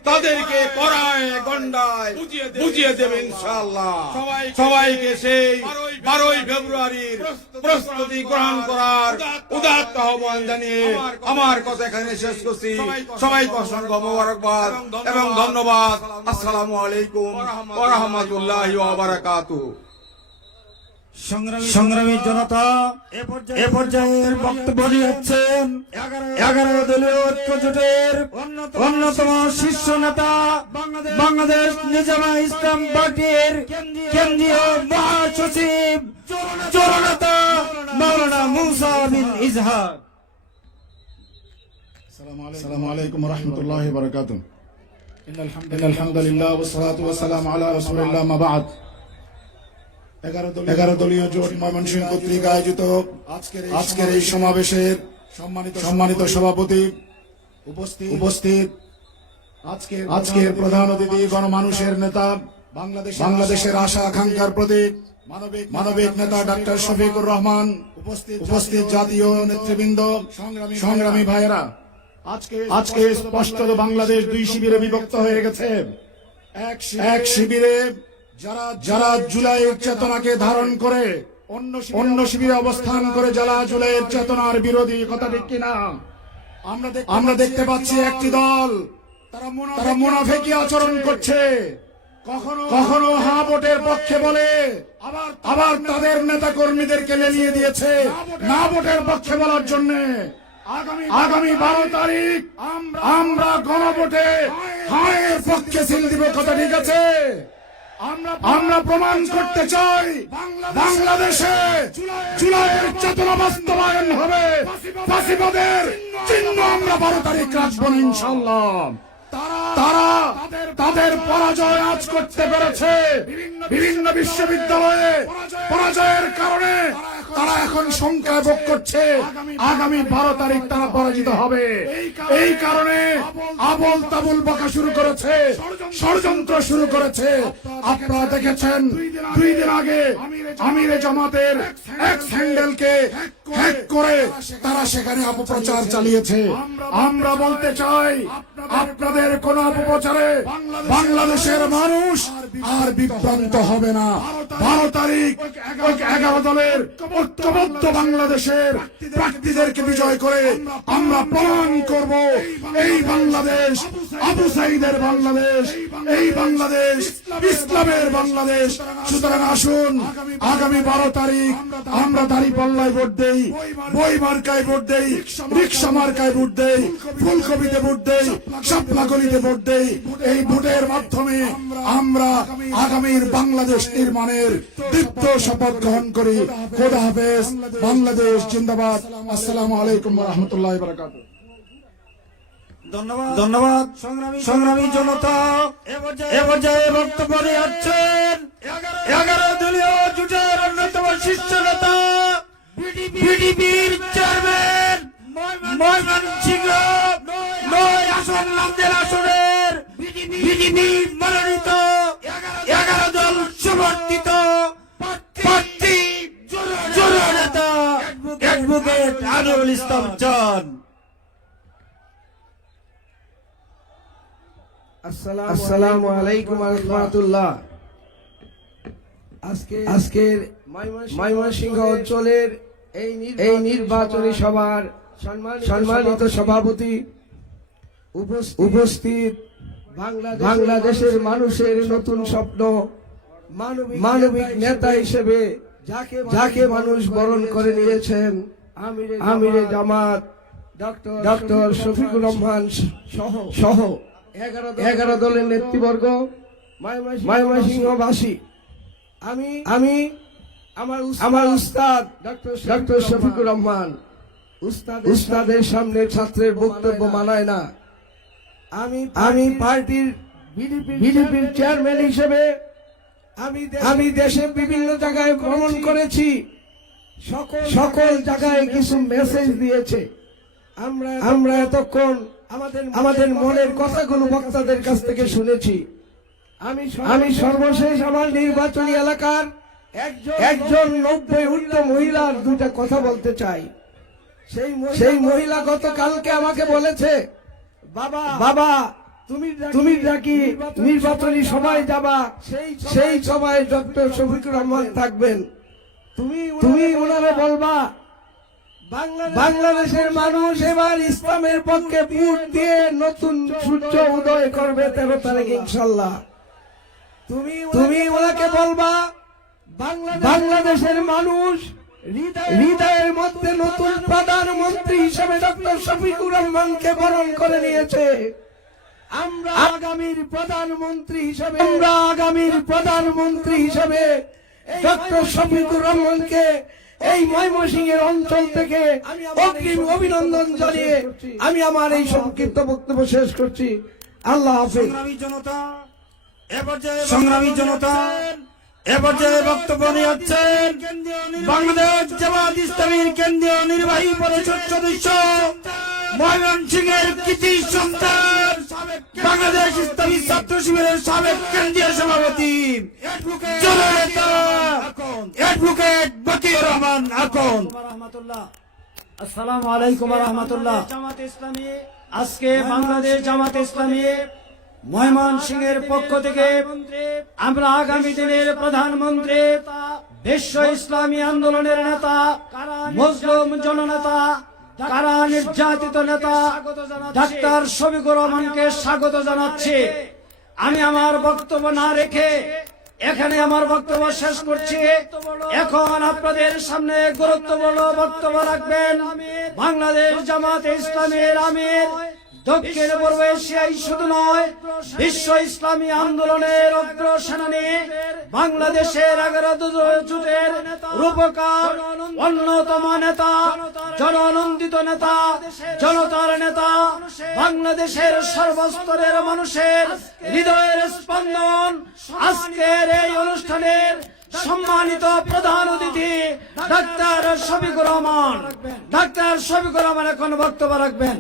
তাদেরকে কড়ায় গন্ডায় বুঝিয়ে দেবে ইনশাআল্লাহ। সবাইকে সেই 12 ফেব্রুয়ারির প্রস্তুতি গ্রহণ করার উদাত্ত আহ্বান জানিয়ে আমার কথা এখানে শেষ করছি। সবাইকে অসংখ্য মোবারকবাদ এবং ধন্যবাদ। আসসালামু আলাইকুম ওয়া রাহমাতুল্লাহি ওয়া বারাকাতুহু। সংগ্রামী জনতা এ পর্যায়ের বক্তব্য নিচ্ছেন 11 দলীয় ঐক্য জোটের অন্যতম শীর্ষ নেতা বাংলাদেশ নিজামা ইসলাম পার্টির কেন্দ্রীয় মহাসচিব জননেতা মাওলানা মুসা বিন ইজহার। আসসালামু আলাইকুম ওয়া রাহমাতুল্লাহি ওয়া বারাকাতুহু। ইন্নাল হামদুলিল্লাহ ওয়া সলাতু ওয়া সালামু আলা রাসূলিল্লাহ মা বা'দ। 11 দলীয় জোট ময়মনসিংহ কর্তৃক আয়োজিত আজকের এই সমাবেশের সম্মানিত সভাপতি, উপস্থিত আজকের প্রধান অতিথি, গণমানুষের নেতা, বাংলাদেশের আশা আকাঙ্ক্ষার প্রতীক, মানবিক নেতা ডাক্তার শফিকুর রহমান, উপস্থিত জাতীয় নেতৃবৃন্দ, সংগ্রামী ভাইয়েরা, আজকে স্পষ্ট বাংলাদেশ দুই শিবিরে বিভক্ত হয়ে গেছে। এক শিবিরে যারা জুলাইয়ের চেতনাকে ধারণ করে অন্য শিবিরে অবস্থান করে যারা জুলাইয়ের চেতনার বিরোধী, কথা ঠিক কিনা? আমরা দেখতে পাচ্ছি একটি দল তারা মুনাফিকি আচরণ করছে, কখনো হ্যাঁ ভোটের পক্ষে বলে, আবার তাদের নেতা কর্মীদেরকে লেলিয়ে দিয়েছে না ভোটের পক্ষে বলার জন্য। আগামী 12 তারিখ আমরা গণভোটে হায়ের পক্ষে সিল দিব, কথা ঠিক আছে? আমরা প্রমাণ করতে চাই বাংলাদেশে জুলাইয়ের চেতনা বাস্তবায়ন হবে, ফাঁসিবাদের চিহ্ন আমরা 12 তারিখ রাখবো না ইনশাআল্লাহ। তারা তাদের পরাজয় আজ করতে পেরেছে বিভিন্ন বিশ্ববিদ্যালয়ে। পরাজয়ের কারণে তারা এখন সংখ্যায় ভোগ করছে, আগামী 12 তারিখ তারা পরাজিত হবে। এই কারণে আবল তাবল বকা শুরু করেছে, ষড়যন্ত্র শুরু করেছে। আপনারা দেখেছেন 2 দিন আগে আমিরে জামাতের এক্স হ্যান্ডেলকে হ্যাক করে তারা সেখানে অপপ্রচার চালিয়েছে। আমরা বলতে চাই, আপনাদের কোন অপপ্রচারে বাংলাদেশের মানুষ আর বিভ্রান্ত হবে না। 12 তারিখ 11 দলের ঐক্যবদ্ধ বাংলাদেশের প্রার্থীদেরকে বিজয় করে আমরা প্রমাণ করব এই বাংলাদেশ আবু সাইদের বাংলাদেশ, এই বাংলাদেশ ইসলামের বাংলাদেশ। সুতরাং আসুন আগামী 12 তারিখ আমরা দাঁড়িপাল্লায় ভোট দেই, বই মার্কায় ভোট দেই, রিক্সা মার্কায় ভোট দেই, ফুলকপিতে ভোট দেই, শাপলা গলিতে ভোট দেই। এই ভোটের মাধ্যমে আমরা আগামীর বাংলাদেশ নির্মাণের দীপ্ত শপথ গ্রহণ করি। খোদা হাফেজ, বাংলাদেশ জিন্দাবাদ। আসসালামু আলাইকুম ওয়া রাহমাতুল্লাহি ওয়া বারাকাতুহু। ধন্যবাদ সংগ্রামী জনতা। এ পর্যায়ে বক্তব্য নিয়ে আসছেন 11 দলীয় জোটের অন্যতম শীর্ষ নেতা, বিডিপির চেয়ারম্যান, ময়মনসিংহ 9 আসন নামদের আসনের বিডিপি মনোনীত 11 দল সমর্থিত প্রার্থী জননেতা অ্যাডভোকেট আনোয়ারুল ইসলাম চান। আসসালামু আলাইকুম ওয়া রাহমাতুল্লাহ। আজকের ময়মনসিংহ অঞ্চলের এই নির্বাচনী সভার সম্মানিত সভাপতি, উপস্থিত বাংলাদেশের মানুষের নতুন স্বপ্ন, মানবিক নেতা হিসেবে যাকে মানুষ বরণ করে নিয়েছেন, আমিরে জামাত ডক্টর শফিকুর রহমান সহ 11 দলের নেতৃবর্গ, ময়মনসিংহবাসী, আমি আমার উস্তাদ ডক্টর শফিকুর রহমান উস্তাদের সামনে ছাত্রের বক্তব্য মানায় না। আমি পার্টির বিডিপির চেয়ারম্যান হিসেবে আমি দেশে বিভিন্ন জায়গায় ভ্রমণ করেছি, সকল জায়গায় কিছু মেসেজ দিয়েছে। আমরা এতক্ষণ আমাদের মনের কথাগুলো বক্তাদের কাছ থেকে শুনেছি। আমি সর্বশেষ আমার নির্বাচনী এলাকার একজন 90 ঊর্ধ্ব মহিলার 2টা কথা বলতে চাই। সেই মহিলা গতকালকে আমাকে বলেছে, বাবা তুমি নাকি নির্বাচনী সভায় যাবা, সেই সভায় ডক্টর শফিকুর রহমান থাকবেন। তুমি ওনারে বলবা বাংলাদেশের মানুষ এবার ইসলামের পক্ষে ভোট দিয়ে নতুন সূর্য উদয় করবে 13 তারিখ ইনশাআল্লাহ। তুমি ওনাকে বলবা বাংলাদেশের মানুষ হৃদয়ের মধ্যে নতুন প্রধানমন্ত্রী হিসেবে ডক্টর শফিকুর রহমানকে বরণ করে নিয়েছে। আমরা আগামীর প্রধানমন্ত্রী হিসেবে ডক্টর শফিকুর রহমানকে এই ময়মনসিংহের অঞ্চল থেকে অগ্রিম অভিনন্দন জানিয়ে আমি আমার এই সংক্ষিপ্ত বক্তব্য শেষ করছি। আল্লাহ হাফেজ। সংগ্রামী জনতা সংগ্রামী জনতা এ পর্যায়ে বক্তব্য নিয়ে যাচ্ছেন বাংলাদেশ জামাত ইসলামীর কেন্দ্রীয় নির্বাহী পরিষদ সদস্য ময়মনসিংহের কৃতি সন্তান বাংলাদেশ ইসলামী ছাত্র শিবিরের সাবেক কেন্দ্রীয় সভাপতি জননেতা অ্যাডভোকেট বকিউর রহমান আকন। আসসালামু আলাইকুম ওয়া রাহমাতুল্লাহ। জামাত ইসলামী আজকে বাংলাদেশ জামাত ইসলামী ময়মনসিংহের পক্ষ থেকে আমরা আগামী দিনের প্রধানমন্ত্রী বিশ্ব ইসলামী আন্দোলনের নেতা মুসলিম জননেতা কারা নির্যাতিত নেতা ডাক্তার শফিকুর রহমানকে স্বাগত জানাচ্ছি। আমি আমার বক্তব্য না রেখে এখানে আমার বক্তব্য শেষ করছি। এখন আপনাদের সামনে গুরুত্বপূর্ণ বক্তব্য রাখবেন বাংলাদেশ জামাত ইসলামীর আমির, দক্ষিণ পূর্ব এশিয়ায় শুধু নয় বিশ্ব ইসলামী আন্দোলনের অগ্রসেনানী, বাংলাদেশের 11 জোটের রূপকার, অন্যতম নেতা, জননন্দিত নেতা, জনতার নেতা, বাংলাদেশের সর্বস্তরের মানুষের হৃদয়ের স্পন্দন। আজকের এই অনুষ্ঠানের সম্মানিত প্রধান অতিথি ডাক্তার শফিকুর রহমান। ডাক্তার শফিকুর রহমান এখন বক্তব্য রাখবেন।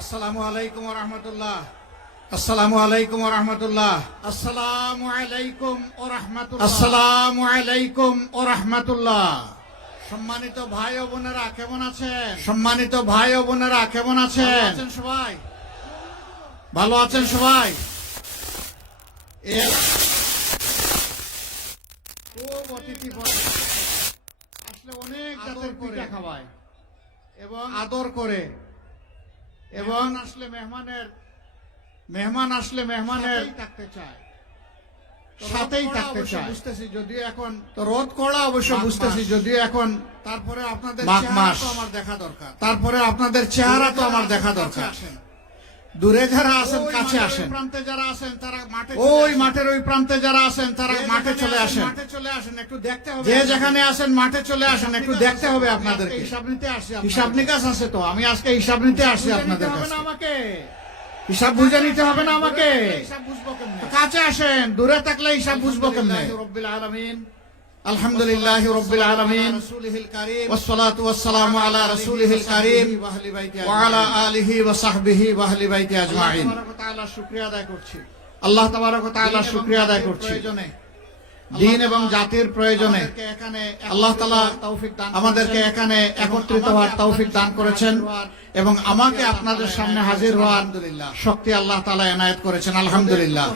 আসসালামু আলাইকুম ওয়া রাহমাতুল্লাহ। আসসালামু আলাইকুম ওয়া রাহমাতুল্লাহ। আসসালামু আলাইকুম ওয়া রাহমাতুল্লাহ। আসসালামু আলাইকুম ওয়া রাহমাতুল্লাহ। সম্মানিত ভাই ও বোনেরা কেমন আছেন? সম্মানিত ভাই ও বোনেরা কেমন আছেন? সবাই ভালো আছেন? সবাই খুব অতিথি আসলে অনেক জাতের পিঠা খাওয়ায় এবং আদর করে, এবং মেহমান আসলে মেহমানের থাকতে চায়, সাথেই থাকতে চায়। বুঝতেছি যদিও এখন তো রোদ কড়া, অবশ্য বুঝতেছি যদিও এখন, তারপরে আপনাদের চেহারা তো আমার দেখা দরকার। তারপরে আপনাদের চেহারা তো আমার দেখা দরকার। দূরে যারা আছেন কাছে আসেন, প্রান্তে যারা আছেন তারা মাঠে, ওই মাঠের ওই প্রান্তে যারা আছেন তারা মাঠে চলে আসেন। মাঠে চলে আসেন, একটু দেখতে হবে। যে যেখানে আছেন মাঠে চলে আসেন, একটু দেখতে হবে আপনাদের। হিসাব নিতে আসি, হিসাব নিকাশ আছে তো। আমি আজকে হিসাব নিতে আসছি আপনাদের কাছে। আমাকে হিসাব বুঝে নিতে হবে না আমাকে? হিসাব বুঝবো কেমনে? কাছে আসেন, দূরে থাকলে হিসাব বুঝবো কেমনে? রব্বিল আলামিন, আলহামদুলিল্লাহ রব্বিল আলামিন, ওয়াসসালাতু ওয়াসসালামু আলা রাসূলিহিল কারীম ওয়া আলা আলিহি ওয়া সাহবিহি ওয়া আহলি বাইতি আজমাইন। আল্লাহ তাবারাক ওয়া তাআলা শুকরিয়া আদায় করছি। আল্লাহ তাবারাক ওয়া তাআলা শুকরিয়া আদায় করছি। দিন এবং জাতির প্রয়োজনে আল্লাহ তাআলা আমাদেরকে এখানে একত্রিত হওয়ার তৌফিক দান করেছেন এবং আমাকে আপনাদের সামনে হাজির হওয়ার শক্তি আল্লাহ তাআলা এনায়েত করেছেন। আলহামদুলিল্লাহ।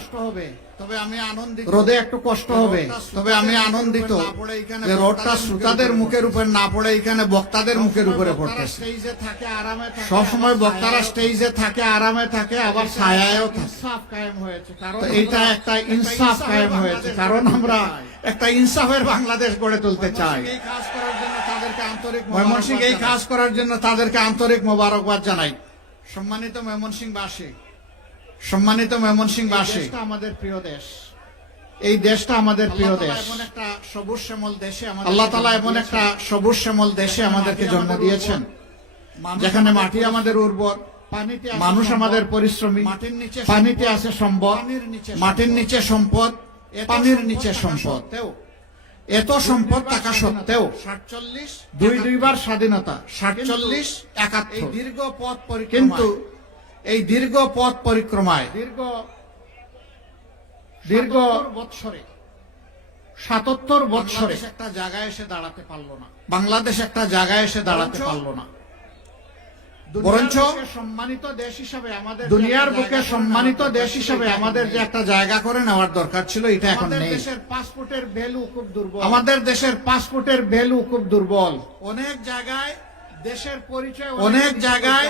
তবে আমি আনন্দিত, রোদে একটু কষ্ট হবে, তবে আমি আনন্দিত যে রোদটা শ্রোতাদের মুখের উপর না পড়ে এখানে বক্তাদের মুখের উপরে পড়তেছে। সবসময় বক্তারা স্টেজে থাকে, আরামে থাকে, আবার ছায়ায়ও ইনসাফ কায়েম হয়েছে। কারণ এটা একটা ইনসাফ কায়েম হয়েছে, কারণ আমরা একটা ইনসাফের বাংলাদেশ গড়ে তুলতে চাই। এই কাজ করার জন্য তাদেরকে আন্তরিক, ময়মনসিংহ এই কাজ করার জন্য তাদেরকে আন্তরিক মোবারকবাদ জানাই। সম্মানিত ময়মনসিংহবাসী, সম্মানিত ময়মনসিংহবাসী, আমাদের প্রিয় দেশ, এই দেশটা আমাদের প্রিয় দেশ। এমন একটা সবুজ শ্যামল দেশে আল্লাহ তাআলা এমন একটা সবুজ শ্যামল দেশে আমাদেরকে জন্ম দিয়েছেন, যেখানে মাটি আমাদের উর্বর, মানুষ আমাদের পরিশ্রমী, পানিতে আছে সম্পদ, মাটির নিচে সম্পদ, পানির নিচে সম্পদ। এত সম্পদ থাকা সত্ত্বেও 47 দুইবার স্বাধীনতা, 47 71 দীর্ঘ পথ পরিক্রমা, কিন্তু এই দীর্ঘ পথ পরিক্রমায় দীর্ঘ বৎসরে 77 বৎসরে একটা জায়গায় এসে দাঁড়াতে পারলো না। বাংলাদেশ একটা জায়গায় এসে দাঁড়াতে পারলো না, বরঞ্চ সম্মানিত দেশ হিসাবে আমাদের, দুনিয়ার বুকে সম্মানিত দেশ হিসাবে আমাদের যে একটা জায়গা করে নেওয়ার দরকার ছিল, এটা এখন নেই। দেশের পাসপোর্টের ভ্যালু খুব দুর্বল, আমাদের দেশের পাসপোর্টের ভ্যালু খুব দুর্বল। অনেক জায়গায় দেশের পরিচয়, অনেক জায়গায়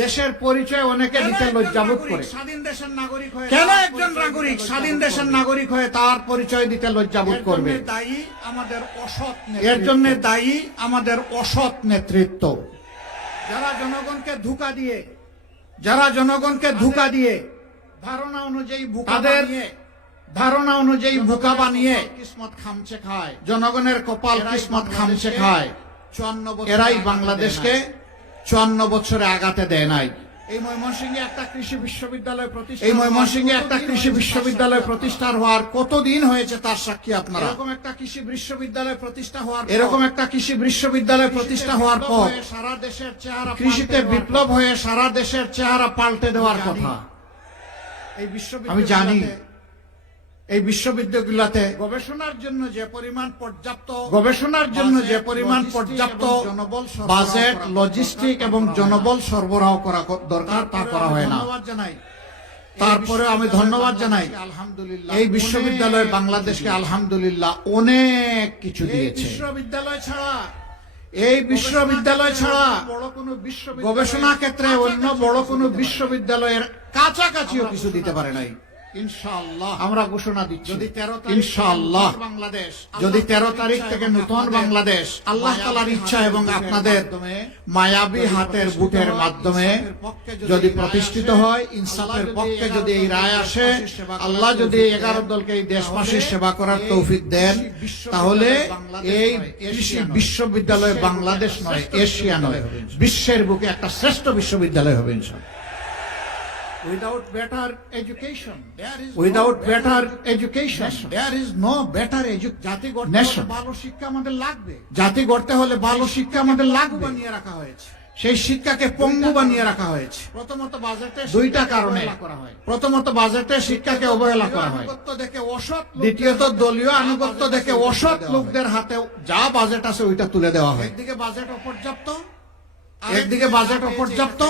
দেশের পরিচয় অনেকে দিতে লজ্জাবোধ করে। স্বাধীন দেশের নাগরিক হয়ে কেন একজন নাগরিক স্বাধীন দেশের নাগরিক হয়ে তার পরিচয় দিতে লজ্জাবোধ করবে? দায়ী আমাদের অসৎ, এর জন্য দায়ী আমাদের অসৎ নেতৃত্ব, যারা জনগণকে ধোঁকা দিয়ে ধারণা অনুযায়ী বুকা দিয়ে ধারণা অনুযায়ী বোকা বানিয়ে কিসমত খামচে খায়, জনগণের কপাল কিসমত খামচে খায়। এরাই বাংলাদেশকে 54 বছরে আগাতে দেয় নাই। এই ময়মনসিংহে একটা কৃষি বিশ্ববিদ্যালয় প্রতিষ্ঠার হওয়ার কতদিন হয়েছে তার সাক্ষী আপনারা। এরকম একটা কৃষি বিশ্ববিদ্যালয় প্রতিষ্ঠা হওয়ার পর সারা দেশের চেহারা, কৃষিতে বিপ্লব হয়ে সারা দেশের চেহারা পাল্টে দেওয়ার কথা। আমি জানি এই বিশ্ববিদ্যালয়গুলোতে গবেষণার জন্য যে পরিমাণ পর্যাপ্ত বাজেট, লজিস্টিক এবং জনবল সরবরাহ করা দরকার, তা করা হয় না। তারপরে আমি ধন্যবাদ জানাই এই বিশ্ববিদ্যালয় বাংলাদেশকে আলহামদুলিল্লাহ অনেক কিছু দিয়েছে। এই বিশ্ববিদ্যালয় ছাড়া গবেষণা ক্ষেত্রে অন্য বড় কোনো বিশ্ববিদ্যালয়ের কাছাকাছিও কিছু দিতে পারে নাই। ইনশাআল্লাহ আমরা ঘোষণা দিচ্ছি, ইনশাআল্লাহ যদি 13 তারিখ থেকে নতুন বাংলাদেশ আল্লাহ তাআলার ইচ্ছা এবং আপনাদের মায়াবী হাতের বুটের মাধ্যমে যদি প্রতিষ্ঠিত হয়, ইনসাফের পক্ষে যদি এই রায় আসে, আল্লাহ যদি 11 দলকে এই দেশবাসীর সেবা করার তৌফিক দেন, তাহলে এই কৃষি বিশ্ববিদ্যালয় বাংলাদেশ নয়, এশিয়া নয়, বিশ্বের বুকে একটা শ্রেষ্ঠ বিশ্ববিদ্যালয় হবে ইনশাআল্লাহ। Without better education, there is no better nation. ভালো শিক্ষা আমাদের লাগবে। জাতি গড়তে হলে ভালো শিক্ষা আমাদের লাগবে। বানিয়ে রাখা হয়েছে, সেই শিক্ষাকে পঙ্গু বানিয়ে রাখা হয়েছে। প্রথমত বাজেটে দুইটা কারণে করা হয়। প্রথমত বাজেটে শিক্ষাকে অবহেলা করা হয়, দ্বিতীয়ত দলীয় আনুগত্য দেখে অসৎ লোকদের হাতে যা বাজেট আছে ওইটা তুলে দেওয়া হয়। একদিকে বাজেট অপর্যাপ্ত,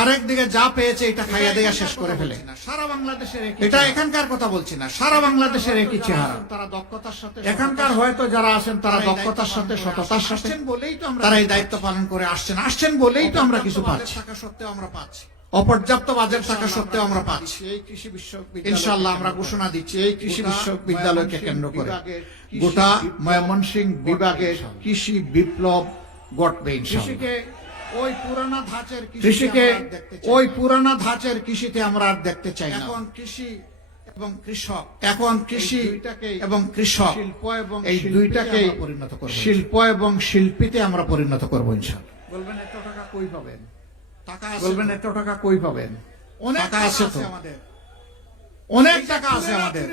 আরেকদিকে যা পেয়েছে এটা খাইয়া দেয়া শেষ করে ফেলে। সারা বাংলাদেশের এটা এখানকার কথা বলছি না, সারা বাংলাদেশের একই চেহারা। তারা দক্ষতার সাথে, এখানকার হয়তো যারা আছেন তারা দক্ষতার সাথে, সততার সাথে তারা এই দায়িত্ব পালন করে আসছেন বলেই তো আমরা কিছু পাচ্ছি। অপর্যাপ্ত বাজেট থাকা সত্ত্বেও আমরা পাচ্ছি। এই কৃষি বিশ্ববিদ্যালয় ইনশাআল্লাহ আমরা ঘোষণা দিচ্ছি, এই কৃষি বিশ্ববিদ্যালয়কে কেন্দ্র করে গোটা ময়মনসিংহ বিভাগের কৃষি বিপ্লব ঘটবে ইনশাআল্লাহ। কৃষিকে ওই পুরানা ধাঁচের কৃষিতে আমরা আর দেখতে চাই না। এখন কৃষি এবং কৃষক এই দুইটাকে পরিণত করব, শিল্প এবং শিল্পীতে আমরা পরিণত করব ইনশাআল্লাহ। বলবেন এত টাকা কই পাবেন? অনেক টাকা আছে তো, অনেক টাকা আছে আমাদের।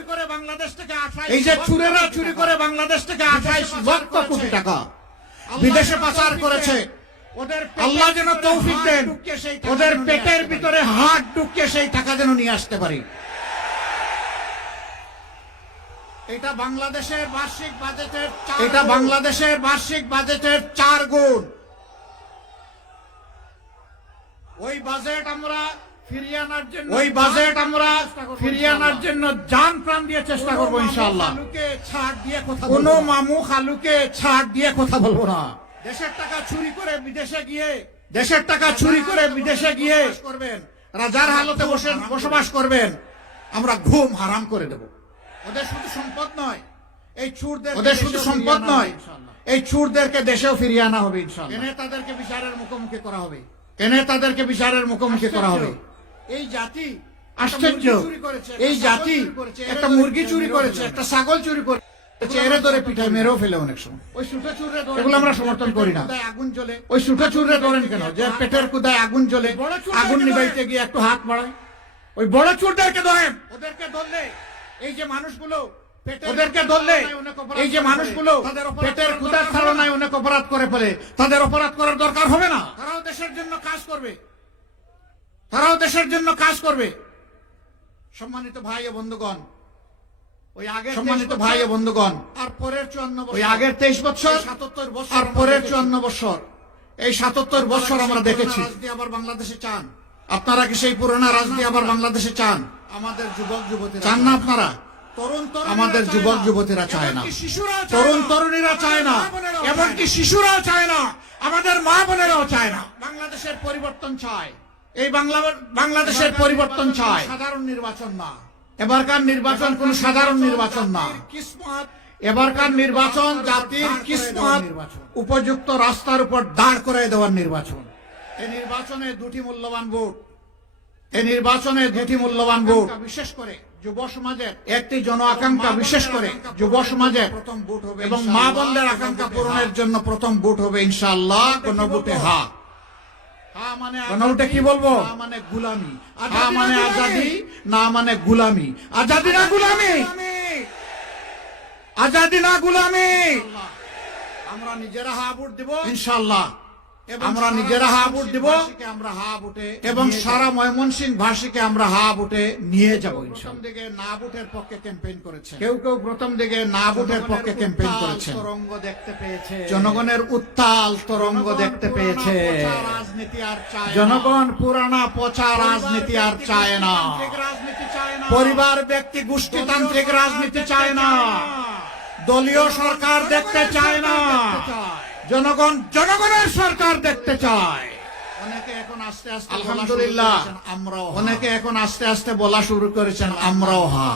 এই যে চুরেরা চুরি করে বাংলাদেশ থেকে 28 লক্ষ কোটি টাকা বিদেশে পাচার করেছে, আল্লাহ যেন তৌফিক দেন ওদের পেটের ভিতরে হাত ঢুকিয়ে সেই টাকা যেন নিয়ে আসতে পারি। এটা বাংলাদেশের বার্ষিক বাজেটের 4 গুণ। ওই বাজেট আমরা ফিরিয়ে আনার জন্য জান প্রাণ দিয়ে চেষ্টা করবো ইনশাআল্লাহ। কোন মামু খালুকে ছাড় দিয়ে কথা বলবো না। দেশের টাকা চুরি করে বিদেশে গিয়ে করবেন, রাজার হালতে বসবাস করবেন, আমরা ঘুম হারাম করে দেব। ওদের শুধু সম্পদ নয়, এই চুরদেরকে দেশেও ফিরিয়ে আনা হবে ইনশাআল্লাহ। এনে তাদেরকে বিচারের মুখোমুখি করা হবে। এই জাতি আশ্চর্য, এই জাতি একটা মুরগি চুরি করেছে, একটা ছাগল চুরি করেছে, এরে ধরে পিঠায় মেরেও ফেলে অনেক সময়। ওই সুটা চুরে এগুলো আমরা সমর্থন করি না। আগুন জ্বলে ওই সুটা চুরে ধরেন কেন? যে পেটের কুদায় আগুন জ্বলে, আগুন নিভাইতে গিয়ে একটু হাত বাড়ায়, ওই বড় চুরদেরকে ধরেন। ওদেরকে ধরলে এই যে মানুষগুলো পেটের ক্ষুধার ধারণায় অনেক অপরাধ করে ফেলে, তাদের অপরাধ করার দরকার হবে না। তারাও দেশের জন্য কাজ করবে। সম্মানিত ভাই ও বন্ধুগণ, আর পরের 54 বছর, ওই আগের 23 বছর, 77 বছর, আর পরের 54 বছর, এই 77 বছর আমরা দেখেছি। আবার বাংলাদেশে চান আপনারা কি সেই পুরোনো রাজনীতি আবার বাংলাদেশে চান? আমাদের যুবক যুবতী চান না আপনারা? আমাদের যুবক যুবতীরা চায় না, তরুণ তরুণীরা চায় না, এমনকি শিশুরাও চায় না, আমাদের মা বোনেরাও চায় না। বাংলাদেশের পরিবর্তন চায়, এই বাংলাদেশের পরিবর্তন চায়। সাধারণ নির্বাচন না, এবারকার নির্বাচন কোন সাধারণ নির্বাচন না। এবারকার নির্বাচন জাতির কিসমত উপযুক্ত রাস্তার উপর দাঁড় করে দেওয়ার নির্বাচন। এই নির্বাচনে দুটি মূল্যবান ভোট, বিশেষ করে যুব সমাজের একটি জন আকাঙ্ক্ষা, বিশেষ করে যুব সমাজের প্রথম ভোট হবে এবং মা বোনদের আকাঙ্ক্ষা পূরণের জন্য প্রথম ভোট হবে ইনশাআল্লাহ। কোন ভোটে হা, কোন ভোটে কি বলবো, মানে গুলামি, হা মানে আজাদি, না মানে গুলামি। আজাদি না গুলামি, আজাদি না গুলামি। আমরা নিজেরা হা ভোট দিব ইনশাআল্লাহ, আমরা নিজেরা হা ভোট দিব, আমরা হা ভোটে এবং সারা ময়মনসিংহ ভাষীকে আমরা হা ভোটে নিয়ে যাব। প্রথম দিকে না ভোটের পক্ষে ক্যাম্পেইন করেছে, কেউ কেউ প্রথম দিকে না ভোটের পক্ষে ক্যাম্পেইন করেছে। তরঙ্গ দেখতে পেয়েছে, জনগণের উত্তাল তরঙ্গ দেখতে পেয়েছে। জনগণ পুরানা পচা রাজনীতি আর চায় না, পরিবার ব্যক্তি গোষ্ঠীতান্ত্রিক রাজনীতি চায় না, দলীয় সরকার দেখতে চায় না, জনগণ জনগণের সরকার দেখতে চায়। অনেকে এখন আস্তে আস্তে আলহামদুলিল্লাহ, আমরাও, অনেকে এখন আস্তে আস্তে বলা শুরু করেছেন আমরাও হা।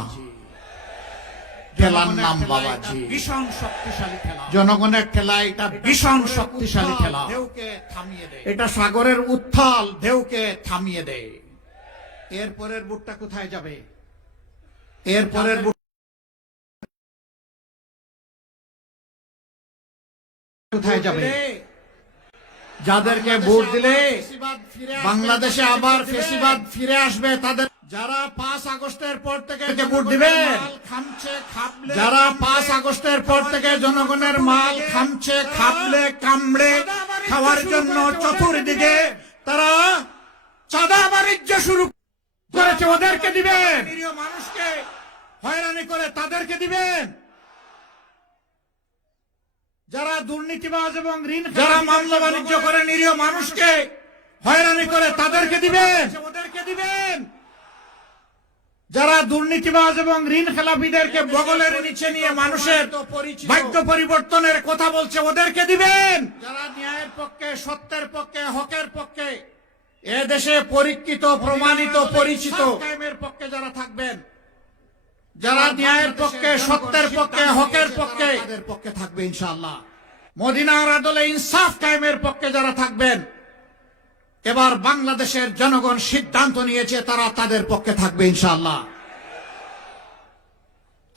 খেলার নাম বাবাজি, ভীষণ শক্তিশালী খেলা, জনগণের খেলা, এটা ভীষণ শক্তিশালী খেলা। ঢেউকে থামিয়ে দেয়, এটা সাগরের উত্থাল ঢেউকে থামিয়ে দেয়। এরপরের বুটটা কোথায় যাবে? এরপরের বুট কোথায় যাবে? যাদেরকে ভোট দিলে বাংলাদেশে আবার ফেসিবাদ ফিরে আসবে, তাদের যারা 5 আগস্টের পর থেকে ভোট দিবেন, যারা 5 আগস্টের পর থেকে জনগণের মাল খামছে, খাবলে কামড়ে খাওয়ার জন্য চতুর্দিকে তারা চাঁদা বাণিজ্য শুরু করেছে, ওদেরকে দিবেন। নিরীহ মানুষকে হয়রানি করে তাদেরকে দিবেন। যারা দুর্নীতিবাজ এবং ঋণ, যারা মামলা বাণিজ্য করে নিরীহ মানুষকে হয়রানি করে তাদেরকে দিবেন, ওদেরকে দিবেন। যারা দুর্নীতিবাজ এবং ঋণ খেলাপিদেরকে বগলের নিচে নিয়ে মানুষের ভাগ্য পরিবর্তনের কথা বলছে, ওদেরকে দিবেন। যারা ন্যায়ের পক্ষে, সত্যের পক্ষে, হকের পক্ষে, এ দেশে পরীক্ষিত, প্রমাণিত, পরিচিত কায়েমের পক্ষে যারা থাকবেন, যারা ন্যায়ের পক্ষে, সত্যের পক্ষে, হকের পক্ষে, তাদের পক্ষে থাকবে ইনশাআল্লাহ। মদিনার আদলে ইনসাফ কায়েমের পক্ষে যারা থাকবেন, এবার বাংলাদেশের জনগণ সিদ্ধান্ত নিয়েছে তারা তাদের পক্ষে থাকবে ইনশাআল্লাহ।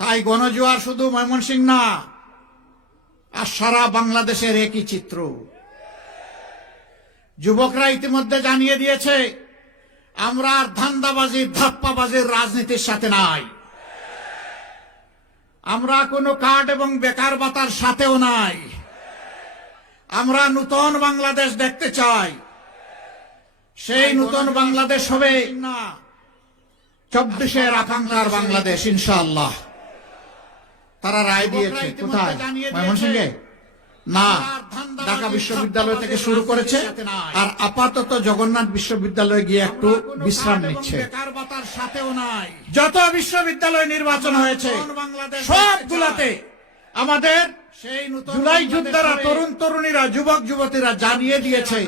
তাই গণজোয়ার শুধু ময়মনসিংহ না, আর সারা বাংলাদেশের একই চিত্র। যুবকরা ইতিমধ্যে জানিয়ে দিয়েছে আমরা আর ধান্দাবাজির, ধাপ্পাবাজির রাজনীতির সাথে নাই, আমরা কোনো কার্ড এবং বেকার ভাতার সাথেও নাই। আমরা নূতন বাংলাদেশ দেখতে চাই। সেই নূতন বাংলাদেশ হবে না 24-এর আকাঙ্ক্ষার বাংলাদেশ ইনশাআল্লাহ। তারা রায় দিয়েছে কোথায়? ময়মনসিংহে না, ঢাকা বিশ্ববিদ্যালয় থেকে শুরু করেছে, আর আপাতত জগন্নাথ বিশ্ববিদ্যালয়ে গিয়ে একটু বিশ্রাম নিচ্ছে। যত বিশ্ববিদ্যালয় নির্বাচন হয়েছে সবগুলাতে আমাদের সেই জুলাই যোদ্ধারা, তরুণ তরুণীরা, যুবক যুবতীরা জানিয়ে দিয়েছে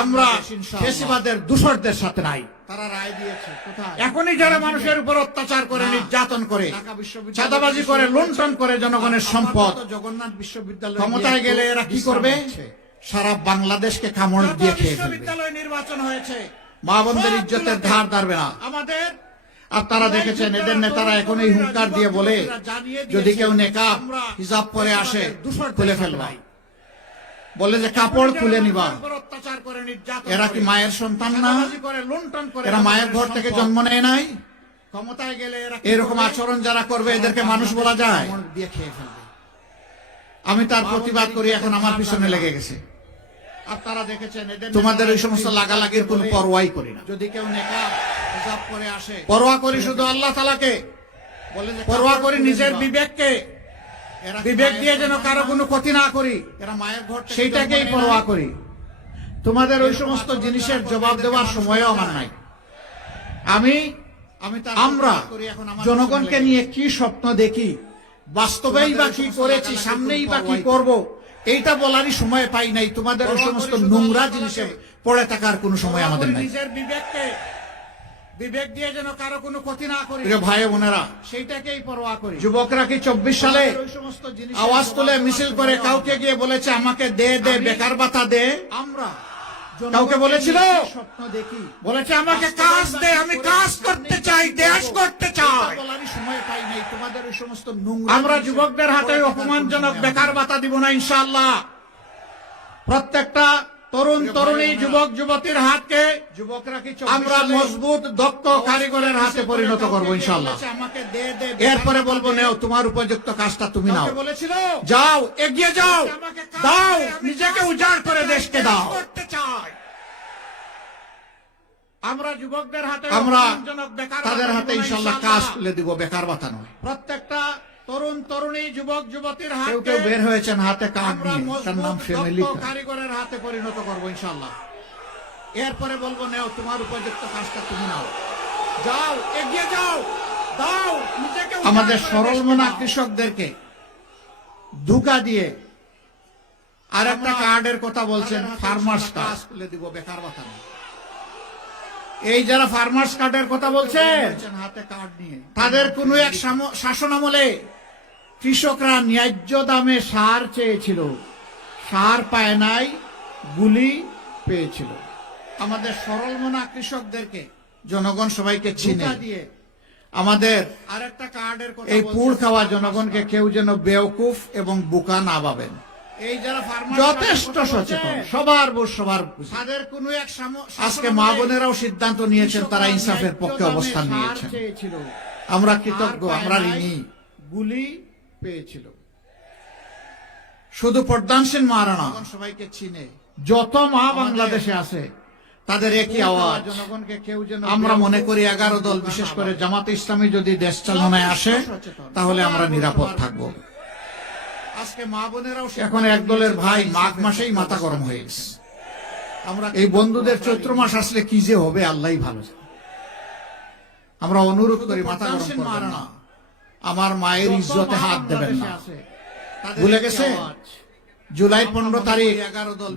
আমরা ফ্যাসিবাদের দূষরদের সাথে নাই। তারা রায় দিয়েছে কোথায়? এখনই যারা মানুষের উপর অত্যাচার করে, নির্যাতন করে, চাঁদাবাজি করে, লুণ্ঠন করে জনগণের সম্পদ, জগন্নাথ বিশ্ববিদ্যালয় ক্ষমতায় গেলে এরা কি করবে? সারা বাংলাদেশকে কামড় দিয়ে খেয়ে ফেলবে। বিশ্ববিদ্যালয় নির্বাচন হয়েছে, মা বোনদের ইজ্জতের ধার ধারবে না আমাদের। আর তারা দেখেছেন এদের নেতারা এখন এই হুঙ্কার দিয়ে বলে যদি কেউ নেকাব হিজাব পরে আসে খুলে ফেলবা, বলে যে কাপড় খুলে নিবা। এরা কি মায়ের সন্তান না? এরা মায়ের ঘর থেকে জন্ম নেয় নাই? ক্ষমতায় গেলে এরকম আচরণ যারা করবে এদেরকে মানুষ বলা যায়? আমি তার প্রতিবাদ করি, এখন আমার পিছনে লেগে গেছে। আর তারা দেখেছেন তোমাদের ওই সমস্ত লাগালাগির কোনো পরোয়াই করি না। যদি কেউ নেকাব হিজাব পরে আসে, পরোয়া করি শুধু আল্লাহ তাআলাকে, পরোয়া করি নিজের বিবেককে, বিবেক দিয়ে যেন কারো কোনো ক্ষতি না করি, এরা মায়ের ঘর সেইটাকেই পরোয়া করি। তোমাদের ওই সমস্ত জিনিসের জবাব দেওয়ার সময়ও আমার নাই। আমরা জনগণকে নিয়ে কি স্বপ্ন দেখি, বাস্তবেই বা কি করেছি, সামনেই বা কি করব, এইটা বলারই সময় পাই নাই। তোমাদের ওই সমস্ত নোংরা জিনিসে পড়ে থাকার কোনো সময় আমাদের নাই। নিজের বিবেককে, বিবেক দিয়ে যেন কারো কোনো ক্ষতি না করি ভাই বোনেরা, সেইটাকেই পরোয়া করি। যুবকরা কি 24 সালে আওয়াজ তুলে মিছিল করে কাউকে গিয়ে বলেছে আমাকে দে দে, বেকার ভাতা দে? আমরা কাউকে বলেছিল? স্বপ্ন দেখি বলেছে আমাকে কাজ দে, আমি কাজ করতে চাই, দেশ করতে চাই। বলারই সময় পাই নাই তোমাদের ওই সমস্ত আমরা যুবকদের হাতে অপমানজনক বেকার ভাতা দিব না ইনশাআল্লাহ। প্রত্যেকটা তরুণ তরুণী যুবক যুবতীর হাতকে যুবকরা কি আমরা মজবুত দক্ষ কারিগরের হাতে পরিণত করবো ইনশাআল্লাহ। আমাকে দে দে এরপরে বলবো নেও তোমার উপযুক্ত কাজটা তুমি নাও, বলেছিল যাও এগিয়ে যাও, দাও নিজেকে উজাড় করে দেশকে দাও। আমরা যুবকদের হাতে আমরা তাদের হাতে ইনশাআল্লাহ কাজ তুলে দিব, বেকার ভাতা নয়। প্রত্যেকটা তরুণ তরুণী যুবক যুবতীর হাতে কেউ কেউ বের হয়েছেন হাতে কাজ নিয়ে, তার নাম ফ্যামিলি কারিগরের হাতে পরিণত করবো ইনশাআল্লাহ। এরপরে বলবো নেও তোমার উপযুক্ত কাজটা তুমি নাও, যাও এগিয়ে যাও, দাও নিজেকে। আমাদের সরল মনা কৃষকদেরকে ধোঁকা দিয়ে আর একটা কার্ডের কথা বলছেন, ফার্মার্স কার্ড তুলে দিব, বেকার ভাতা নয়। এই যারা ফার্মার্স কার্ডের কথা বলছেন হাতে কার্ড নিয়ে, তাদের কোন এক শাসন আমলে কৃষকরা ন্যায্য দামে সার চেয়েছিল, সার পায় নাই, গুলি পেয়েছিল। আমাদের সরল মনা কৃষকদেরকে জনগণ সবাইকে চিনে দিয়ে আমাদের আরেকটা কার্ডের কথা, এই পুর খাওয়া জনগণকে কেউ যেন বেওকুফ এবং বোকা না ভাবেন। এই যারা যথেষ্ট সচেতন, সবার বোঝ সবার তাদের কোন এক আজকে মা বোনেরাও সিদ্ধান্ত নিয়েছেন, তারা ইনসাফের পক্ষে অবস্থান নিয়েছেন। আমরা কৃতজ্ঞ, আমরা ঋণী। গুলি পেয়েছিল শুধু প্রধানসীন মারা না, সবাইকে চিনে যত মা বাংলাদেশে আছে তাদের একই আওয়াজ। জনগণকে কেউ যেন, আমরা মনে করি 11 দল বিশেষ করে জামাতে ইসলামী যদি দেশ চালনায় আসে তাহলে আমরা নিরাপদ থাকবো। আজকে মা বোনেরাও এখন এক দলের ভাই মাঘ মাসেই মাথা গরম হয়ে গেছে। আমরা এই বন্ধুদের চৈত্র মাস আসলে কি যে হবে আল্লাহই ভালো জানে। আমরা অনুরোধ করি মাথা গরম করবেন না, আমার মায়ের ইজ্জতে হাত দেবেন না। ভুলে গেছে জুলাই 15 তারিখ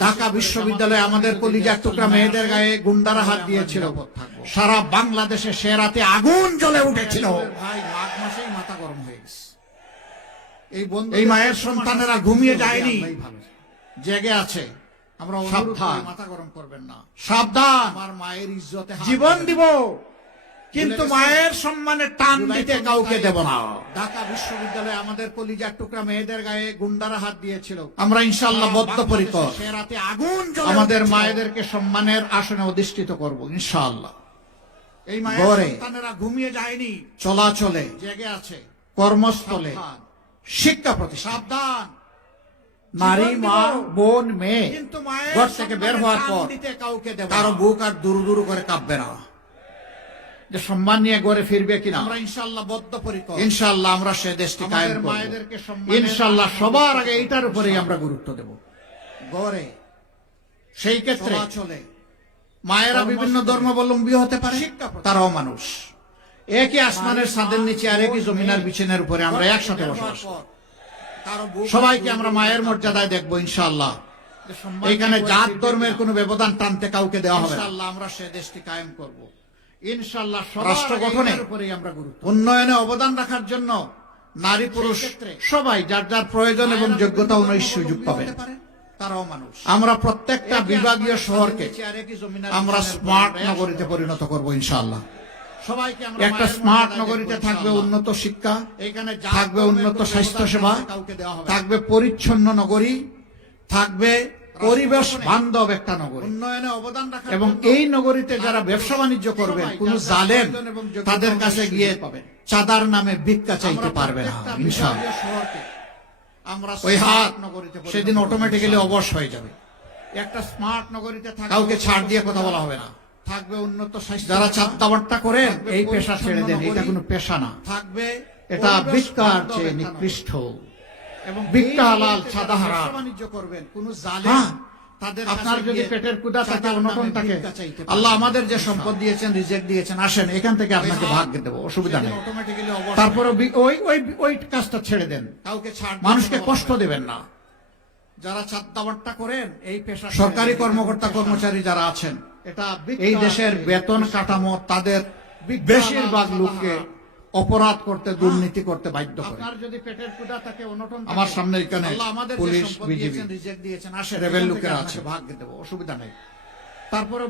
ঢাকা বিশ্ববিদ্যালয়ে আমাদের কলিজার টুকরা মেয়েদের গায়ে গুন্ডারা হাত দিয়েছিল, সারা বাংলাদেশে সে রাতে আগুন জ্বলে উঠেছিল। ভাই মাঘ মাসেই মাথা গরম হয়ে গেছে। এই মায়ের সন্তানেরা ঘুমিয়ে যায়নি, জেগে আছে। আমরা সাবধান, মাথা গরম করবেন না, সাবধান। আমার মায়ের ইজ্জতে জীবন দিব কিন্তু মায়ের সম্মানে টান দিতে কাউকে দেব না। ঢাকা বিশ্ববিদ্যালয়ে আমাদের কলিজার টুকরা মেয়েদের গায়ে গুন্ডারা হাত দিয়েছিল, আমরা ইনশাআল্লাহ বদ্ধপরিকর সে রাতে আগুন জ্বলে আমাদের মায়েদেরকে সম্মানের আসনে অধিষ্ঠিত করব ইনশাআল্লাহ। এই মায়ের সন্তানেরা ঘুমিয়ে যায়নি, চলাচলে জেগে আছে, কর্মস্থলে, শিক্ষা প্রতিষ্ঠান। সাবধান, নারী মা বোন মেয়ে ঘর থেকে বের হওয়ার পর কারো বুক আর দুরু দুরু করে কাঁপবে না, যে সম্মান নিয়ে ঘরে ফিরবে কিনা। আমরা ইনশাআল্লাহ বদ্ধপরিকর, ইনশাআল্লাহ আমরা সে দেশটি কায়েম করব ইনশাআল্লাহ। সবার আগে এইটার উপরেই আমরা গুরুত্ব দেব। ঘরে সেই ক্ষেত্রে চলে মায়েরা বিভিন্ন ধর্মাবলম্বী হতে পারে, তারাও মানুষ। একই আসমানের ছাদের নিচে আর একই জমিনার বিছানার উপরে আমরা একসাথে বসবাস করি। সবাইকে আমরা মায়ের মর্যাদায় দেখবো ইনশাআল্লাহ। এখানে জাত ধর্মের কোনো ব্যবধান টানতে কাউকে দেওয়া হবে না। আমরা সে দেশটি কায়েম করব ইনশাআল্লাহ। রাষ্ট্র গঠনে আমরা উন্নয়নে অবদান রাখার জন্য নারী পুরুষ সবাই যার যার প্রয়োজন এবং যোগ্যতা অনুযায়ী সুযোগ পাবে, তারাও মানুষ। আমরা প্রত্যেকটা বিভাগীয় শহরকে আমরা স্মার্ট নগরীতে পরিণত করব ইনশাআল্লাহ। সবাইকে একটা স্মার্ট নগরীতে থাকবে উন্নত শিক্ষা, এখানে থাকবে উন্নত স্বাস্থ্য সেবা, থাকবে পরিচ্ছন্ন নগরী, থাকবে পরিবেশ বান্ধব একটা নগরী, উন্নয়নে অবদান রাখা। এবং এই নগরীতে যারা ব্যবসা বাণিজ্য করবে কোন জালেম তাদের কাছে গিয়ে চাঁদার নামে ভিক্ষা চাইতে পারবে না ইনশাআল্লাহ। আমরা ওই হাত নগরীতে সেদিন অটোমেটিক্যালি অবশ হয়ে যাবে। একটা স্মার্ট নগরীতে কাউকে ছাড় দিয়ে কথা বলা হবে না, থাকবে উন্নত স্বাস্থ্য। যারা চাঁদাবাট্টা করেন এই পেশা ছেড়ে দেন, এটা কোনো পেশা না, থাকবে এটা ভিক্ষার চেয়ে নিকৃষ্ট। এবং ভিক্ষা হালাল, চাঁদা হারাম। বাণিজ্য করবেন কোন জালেম তাদের, আপনার যদি পেটের ক্ষুধা থাকে, অনটন থাকে, আল্লাহ আমাদের যে সম্পদ দিয়েছেন, রিজেক্ট দিয়েছেন, আসেন এখান থেকে আপনাকে ভাগ দেবো, অসুবিধা নেই। তারপরে ওই কাজটা ছেড়ে দেন, কাউকে ছাড়, মানুষকে কষ্ট দেবেন না। যারা চাঁদাবাট্টা করেন এই পেশা, সরকারি কর্মকর্তা কর্মচারী যারা আছেন, এটা এই দেশের বেতন কাঠামো তাদের বেশিরভাগ লোককে অপরাধ করতে, দুর্নীতি করতে বাধ্য করে। আপনার যদি পেটের ক্ষুধা থাকে, অনটন, আমার সামনে এখানে পুলিশ, বিজিবি, রেবেল লোকেরা আছে, ভাগ দেব, অসুবিধা নেই। তারপরে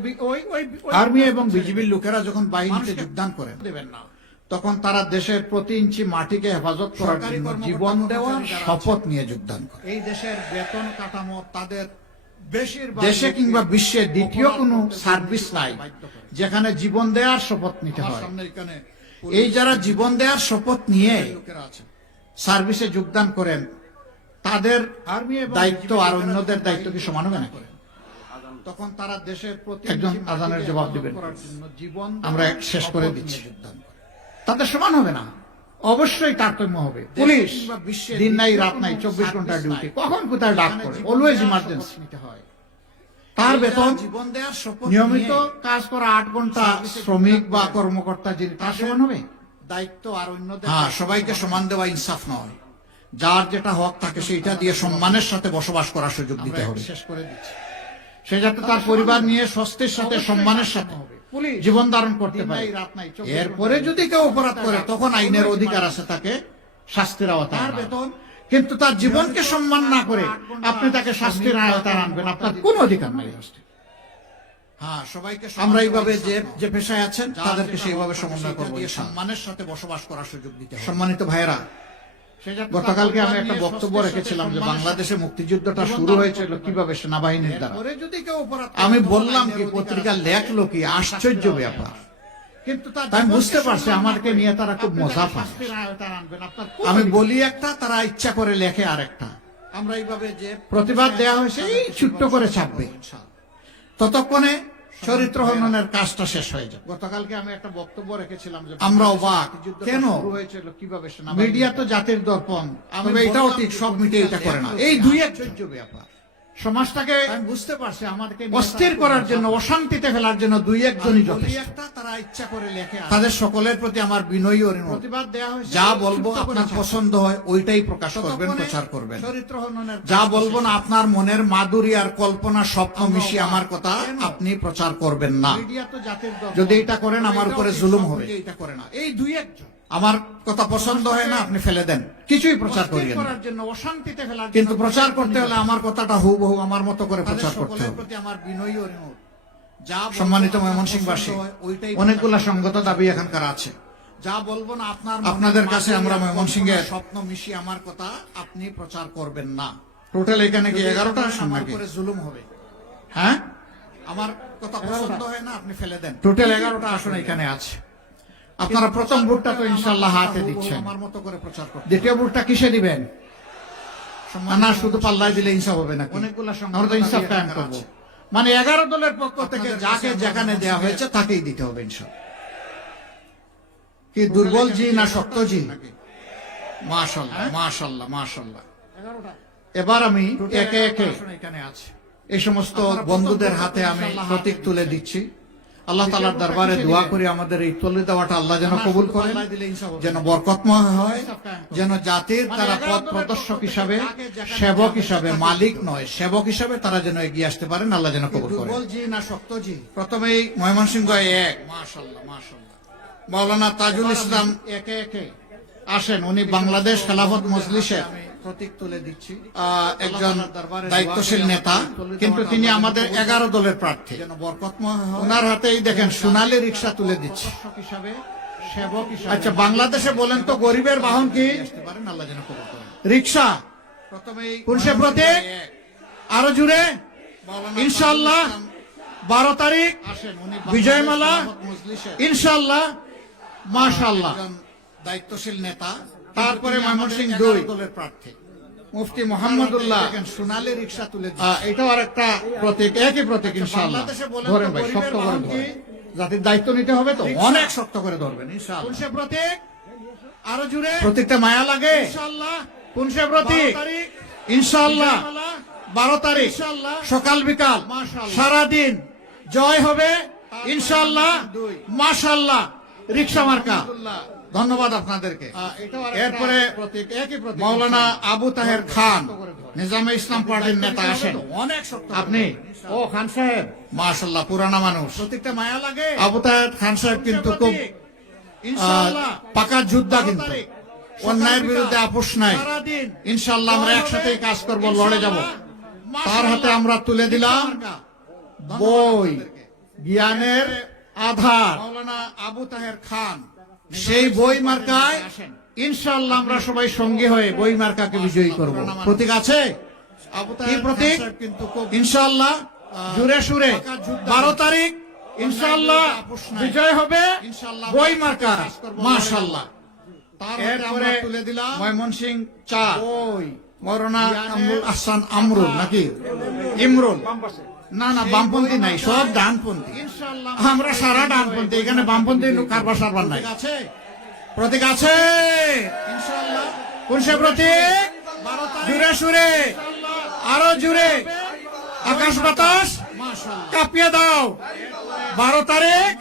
আর্মি এবং বিজিবির লোকেরা যখন বাহিনীতে যোগদান করেন দেবেন না, তখন তারা দেশের প্রতি ইঞ্চি মাটিকে হেফাজত করার জন্য জীবন দেওয়ার শপথ নিয়ে যোগদান করে। এই দেশের বেতন কাঠামো তাদের দেশে কিংবা বিশ্বে দ্বিতীয় কোনো সার্ভিস নাই যেখানে জীবন দেওয়ার শপথ নিতে হয়। এই যারা জীবন দেওয়ার শপথ নিয়ে সার্ভিসে যোগদান করেন, তাদের দায়িত্ব আর অন্যদের দায়িত্ব কি সমান হবে না? তখন তারা দেশের প্রতি একজন আজানের জবাব দিবেন, আমরা শেষ করে দিচ্ছি, তাদের সমান হবে না, অবশ্যই তারতম্য হবে। পুলিশ দিন নাই রাত নাই 24 ঘন্টা ডিউটি, কখন কোথায় ডাক করে, অলওয়েজ ইমার্জেন্সি নিতে হয়। তার বেতন নিয়মিত কাজ করা 8 ঘন্টা শ্রমিক বা কর্মকর্তা যিনি, তার সমান হবে? দায়িত্ব আর অন্যদের সবাইকে সমান দেওয়া ইনসাফ নয়। যার যেটা হক থাকে সেইটা দিয়ে সম্মানের সাথে বসবাস করার সুযোগ দিতে হবে। শেষ করে দিচ্ছি, সে যাতে তার পরিবার নিয়ে স্বস্তির সাথে সম্মানের সাথে জীবন ধারণ করতে পারে। এরপরে যদি কেউ অপরাধ করে তখন আইনের অধিকার আছে তাকে শাস্তির আওতায় আনা। কিন্তু তার জীবনকে সম্মান না করে আপনি তাকে শাস্তির আওতায় আনবেন, আপনার কোন অধিকার নাই। সবাইকে আমরা এইভাবে যে পেশায় আছেন তাদেরকে সেইভাবে সমন্বয় করবো, সম্মানের সাথে বসবাস করার সুযোগ দিতে হবে। সম্মানিত ভাইয়েরা, গতকালকে আমি একটা বক্তব্য রেখেছিলাম যে বাংলাদেশে মুক্তিযুদ্ধটা শুরু হয়েছিল কিভাবে, সেনাবাহিনীর দ্বারা। আমি বললাম কি, পত্রিকা লেখলো কি, আশ্চর্য ব্যাপার। কিন্তু আমি বুঝতে পারছি আমাকে নিয়ে তারা খুব মজা পায়। আমি বলি একটা, তারা ইচ্ছা করে লেখে আরেকটা। আমরা এইভাবে যে প্রতিবাদ দেওয়া হয়েছে এই ছোট্ট করে ছাপবে, ততক্ষণে চরিত্র হননের কাজটা শেষ হয়ে যায়। গতকালকে আমি একটা বক্তব্য রেখেছিলাম যে আমরা অবাক, কেন হয়েছিল কিভাবে, মিডিয়া তো জাতির দর্পণ, এটাও ঠিক, সব মিডিয়া এটা করে না। এই দুই আশ্চর্য ব্যাপার সমাজটাকে আমি বুঝতে পারছি আমাদেরকে অস্থির করার জন্য, অশান্তিতে ফেলার জন্য দুই একজনই যথেষ্ট। তারা ইচ্ছা করে লেখে, তাদের সকলের প্রতি আমার বিনয়ী অনুরোধ, প্রতিবাদ দেওয়া হয়েছে, যা বলবো আপনার পছন্দ হয় ওইটাই প্রকাশ করবেন, প্রচার করবেন। চরিত্র হননের যা বলবো না, আপনার মনের মাধুরী আর কল্পনা স্বপ্ন মিশিয়ে আমার কথা আপনি প্রচার করবেন না। যদি এটা করেন আমার উপরে জুলুম হবে। এটা করে না, এই দুই একজন। আমার কথা পছন্দ হয় না, আপনি ফেলে দেন, কিছুই প্রচার করিয়েন না। কিন্তু প্রচার করতে হলে আমার কথাটা হুবহু আমার মতো করে প্রচার করতে হবে। আমার বিনয়ী অনুরোধ, সম্মানিত ময়মনসিংহবাসী, অনেকগুলা সঙ্গত দাবি এখানকার আছে, যা বলবো না আপনাদের কাছে আমরা ময়মনসিংহের স্বপ্ন মিশিয়ে আমার কথা আপনি প্রচার করবেন না। টোটাল এখানে কি 11টা আসন নাকি? জুলুম হবে। হ্যাঁ, আমার কথা পছন্দ হয় না, আপনি ফেলে দেন। টোটাল 11টা আসন এখানে আছে। আপনারা প্রথম ভোটটা তো ইনশাআল্লাহ হাতে দিচ্ছেন, আমার মতো করে প্রচার করুন। দ্বিতীয় ভোটটা কিসে দিবেন? না শুধু পাল্লায় দিলে ইনসাফ হবে না, অনেকগুলা আমরা তো ইনসাফ কায়েম করব। মানে 11 দলের পক্ষ থেকে যাকে যেখানে দেওয়া হয়েছে তাকেই দিতে হবে ইনশাআল্লাহ। কি দুর্বল জি না শক্ত জি? মাশাআল্লাহ, মাশাআল্লাহ, মাশাআল্লাহ। এবার আমি একে একে এখানে আছে এই সমস্ত বন্ধুদের হাতে আমি প্রতীক তুলে দিচ্ছি। আল্লাহ তাআলার দরবারে দোয়া করি আমাদের এই তুলে দেওয়াটা আল্লাহ যেন কবুল করেন, যেন বরকতময় হয়, যেন জাতির তারা পথ প্রদর্শক হিসাবে, সেবক হিসাবে, মালিক নয় সেবক হিসাবে তারা যেন এগিয়ে আসতে পারেন, আল্লাহ যেন কবুল করেন। দুর্বল জি না শক্ত জি? প্রথমেই ময়মনসিংহ 1, মাশাআল্লাহ, মাশাআল্লাহ, মাওলানা তাজুল ইসলাম একে একে আসেন। উনি বাংলাদেশ খেলাফত মজলিসের প্রতীক তুলে দিচ্ছি, একজন দায়িত্বশীল নেতা, কিন্তু তিনি আমাদের 11 দলের প্রার্থী। ওনার হাতেই দেখেন সোনালী রিক্সা তুলে দিচ্ছি। আচ্ছা, বাংলাদেশে বলেন তো গরিবের বাহন কি? রিক্সা। কোন সে প্রতীক? আরো জুড়ে ইনশাআল্লাহ 12 তারিখ বিজয়মালা ইনশাআল্লাহ, মাশাআল্লাহ, দায়িত্বশীল নেতা। তারপরে ময়মনসিংহ 2 দলের প্রার্থী মুফতি মোহাম্মদুল্লাহ সোনালী রিক্সা তুলে দিচ্ছি। এটাও আরেকটা প্রতীক, একই প্রতীক ইনশাআল্লাহ। ধরেন ভাই, শক্ত করে ধরেন, জাতির দায়িত্ব নিতে হবে তো, অনেক শক্ত করে ধরবেন ইনশাআল্লাহ। কোন সে প্রতীক? আরো জুড়ে প্রতীকটা মায়া লাগে ইনশাআল্লাহ। কোন সে প্রতীক? ইনশাআল্লাহ 12 তারিখ সকাল বিকাল সারা দিন জয় হবে ইনশাআল্লাহ, মাশাআল্লাহ, রিক্সা মার্কা। ধন্যবাদ আপনাদেরকে। এরপরে মাওলানা আবু তাহের খান, নিজামে ইসলাম পার্টির নেতা, আসেন। আপনি ও খান সাহেব, মাশাআল্লাহ, পুরানা মানুষ, প্রত্যেকটা মায়া লাগে। আবু তাহের খান সাহেব কিন্তু খুব পাকা যোদ্ধা, কিন্তু অন্যায়ের বিরুদ্ধে আপোষ নাই। ইনশাআল্লাহ আমরা একসাথেই কাজ করব, লড়ে যাব। তার হাতে আমরা তুলে দিলাম বই জ্ঞানের আধার মাওলানা আবু তাহের খান, সেই বই মার্কায় ইনশাআল্লাহ আমরা সবাই সঙ্গী হয়ে বই মার্কাকে বিজয়ী করব। প্রতীক আছে? কি প্রতীক? ইনশাআল্লাহ জুড়ে সুরে 12 তারিখ ইনশাআল্লাহ বিজয় হবে বই মার্কা। মাশাআল্লাহ। এরপরে তুলে দিলাম ময়মনসিংহ 4 বই মৌলানা কামরুল আহসান আমরুল নাকি ইমরুল, না না বামপন্থী নাই, সব ডানপন্থী। আমরা সারা ডানপন্থী, এখানে বামপন্থী কারবার সারবার নাই। প্রতীক আছে ইনশাআল্লাহ। কোন সে প্রতীক? জুড়ে সুরে আরো জুড়ে আকাশ বাতাস কাঁপিয়ে দাও। 12 তারিখ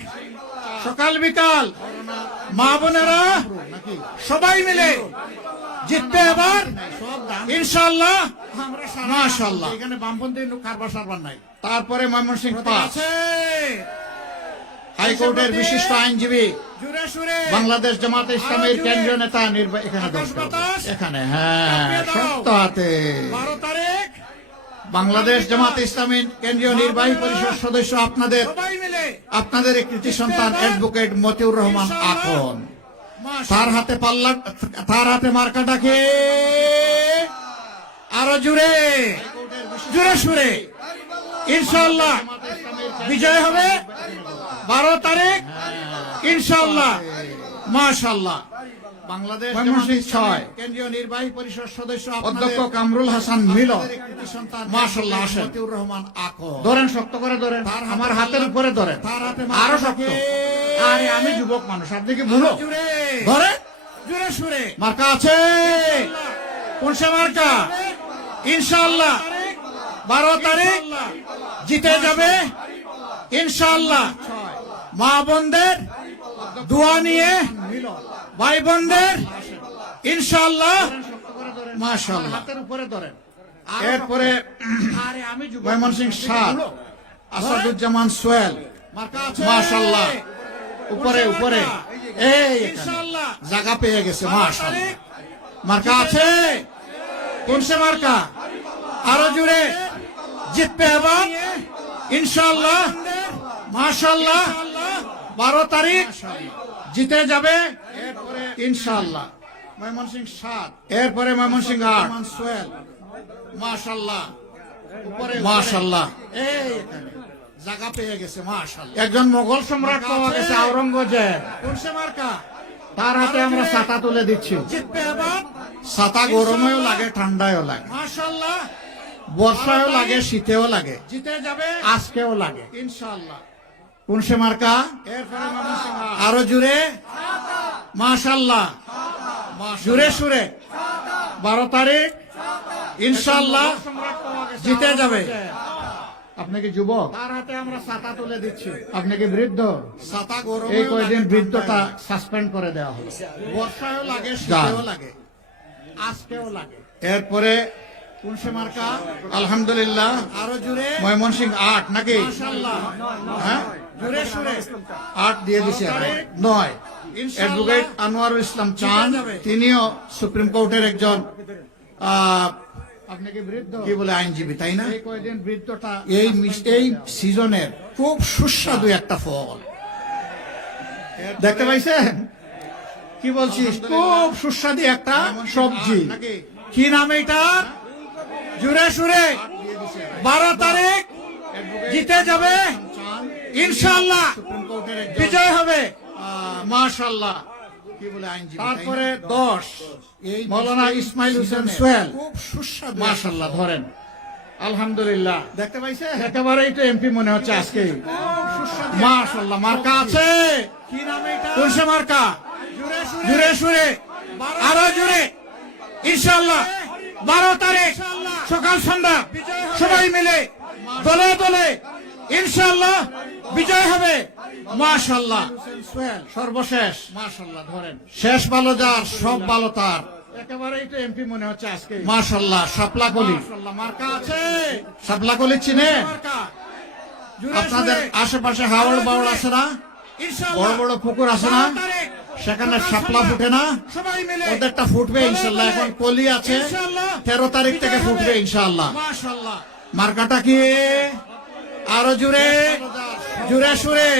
সকাল বিকাল মা বোনেরা সবাই মিলে জিতবে এবার ইনশাআল্লাহ। মাশাআল্লাহ। এখানে বামপন্থী কারবার সারবার নাই। তারপরে ময়মনসিংহ 5 হাইকোর্টের বিশিষ্ট আইনজীবী বাংলাদেশ জামাতে ইসলামের কেন্দ্রীয় নেতা এখানে এখানে হ্যাঁ সত্য হাতে বাংলাদেশ জামাতে ইসলামী কেন্দ্রীয় নির্বাহী পরিষদ সদস্য আপনাদের কৃতি সন্তান অ্যাডভোকেট মতিউর রহমান আকন, তার হাতে পাল্লা, তার হাতে মার্কাটাকে আরো জুড়ে জুড়ে সুরে ইনশাআল্লাহ বিজয় হবে 12 তারিখ ইনশাআল্লাহ। মাশাআল্লাহ। বাংলাদেশ ময়মনসিংহ 6 কেন্দ্রীয় নির্বাহী পরিষদ সদস্য অধ্যক্ষ কামরুল হাসান মিলন, মাশাআল্লাহ। আসেন মতিউর রহমান আকন, ধরেন শক্ত করে ধরেন, আমার হাতের উপরে ধরেন, আরো শক্ত। আরে আমি যুবক মানুষ, আপনি কি বুড়ো? ধরে জুড়ে সুরে মার্কা আছে। কোন সে মার্কা? ইনশাআল্লাহ 12 তারিখ জিতে যাবে ইনশাআল্লাহ। মা বোনদের দোয়া নিয়ে ভাই বোনদের ইনশাআল্লাহ। মাশাআল্লাহ। হাতের উপরে ধরেন। এরপরে ময়মনসিংহ 7 আসাদুজ্জামান সোহেল, মাশাআল্লাহ। উপরে উপরে এই জায়গা পেয়ে গেছে মাশাআল্লাহ। মার্কা আছে। কোন সে মার্কা? আরো জুড়ে জিতবে এবার ইনশাআল্লাহ। মাশাআল্লাহ। 12 তারিখ জিতে যাবে ইনশাআল্লাহ। ময়মনসিংহ 7 এরপরে ময়মনসিংহ 8 সোহেল, মাশাআল্লাহ। উপরে মাশাআল্লাহ এই জায়গা পেয়ে গেছে মাশাআল্লাহ। একজন মোগল সম্রাট পাওয়া গেছে আওরঙ্গজেব। কোন সে মার্কা? তার হাতে আমরা ছাতা তুলে দিচ্ছি। জিতবে এবার। ছাতা গরমেও লাগে ঠান্ডায়ও লাগে মাশাআল্লাহ, বর্ষায়ও লাগে শীতেও লাগে, জিতে যাবে আজকেও লাগে ইনশাআল্লাহ। কোন সে মার্কা? আরো জুড়ে মাশাআল্লাহ জুড়ে সুরে 12 তারিখ ইনশাআল্লাহ জিতে যাবে। আপনি কি যুবক? তার হাতে আমরা ছাতা তুলে দিচ্ছি। আপনি কি বৃদ্ধ? ছাতা গরম, এই কয়েকদিন বৃদ্ধতা সাসপেন্ড করে দেওয়া হলো। বর্ষায়ও লাগে শীতেও লাগে আজকেও লাগে। এরপরে কোন সে মার্কা? আলহামদুলিল্লাহ আরো জুড়ে ময়মনসিংহ 8 নাকি? হ্যাঁ জুড়ে সুরে 8 দিয়ে দিছে। 9 অ্যাডভোকেট আনোয়ারুল ইসলাম চান, তিনিও সুপ্রিম কোর্টের একজন আপনি কি বৃদ্ধ? কি বলে আইনজীবী, তাই না? এই কয়েকদিন বৃদ্ধটা এই সিজনের খুব সুস্বাদু একটা ফল দেখতে পাইছেন? কি বলছিস? খুব সুস্বাদু একটা সবজি। কি নাম এটা? জুড়ে সুরে 12 তারিখ জিতে যাবে ইনশাআল্লাহ। বিজয় হবে মাশাআল্লাহ। কি বলে আইনজীবী? তারপরে 10 মৌলানা ইসমাইল হোসেন সোহেল, খুব সুস্বাদু মাশাআল্লাহ। ধরেন আলহামদুলিল্লাহ। দেখতে পাইছে? একেবারেই তো এমপি মনে হচ্ছে আজকে মাশাআল্লাহ। মার্কা আছে। কি নাম এটা? কোন সে মার্কা? জুড়ে সুরে আরো জুড়ে ইনশাআল্লাহ। 12 তারিখ সকাল সন্ধ্যা সবাই মিলে দলে দলে ইনশাআল্লাহ বিজয় হবে মাশাআল্লাহ। সর্বশেষ মাশাআল্লাহ। ধরেন শেষ ভালো যার সব ভালো তার, একেবারেই তো এমপি মনে হচ্ছে আজকে মাশাআল্লাহ। শাপলাকলি মার্কা আছে। শাপলাকলি চিনে? আপনাদের আশেপাশে হাওড় বাউড় আছে না? বড় বড় পুকুর আছে না? সেখানে শাপলা ফুটে না? ওদেরটা ফুটবে ইনশাআল্লাহ। এখন কলি আছে, 13 তারিখ থেকে ফুটবে ইনশাআল্লাহ। মার্কাটা কি? আরো জুড়ে জুড়ে সুরে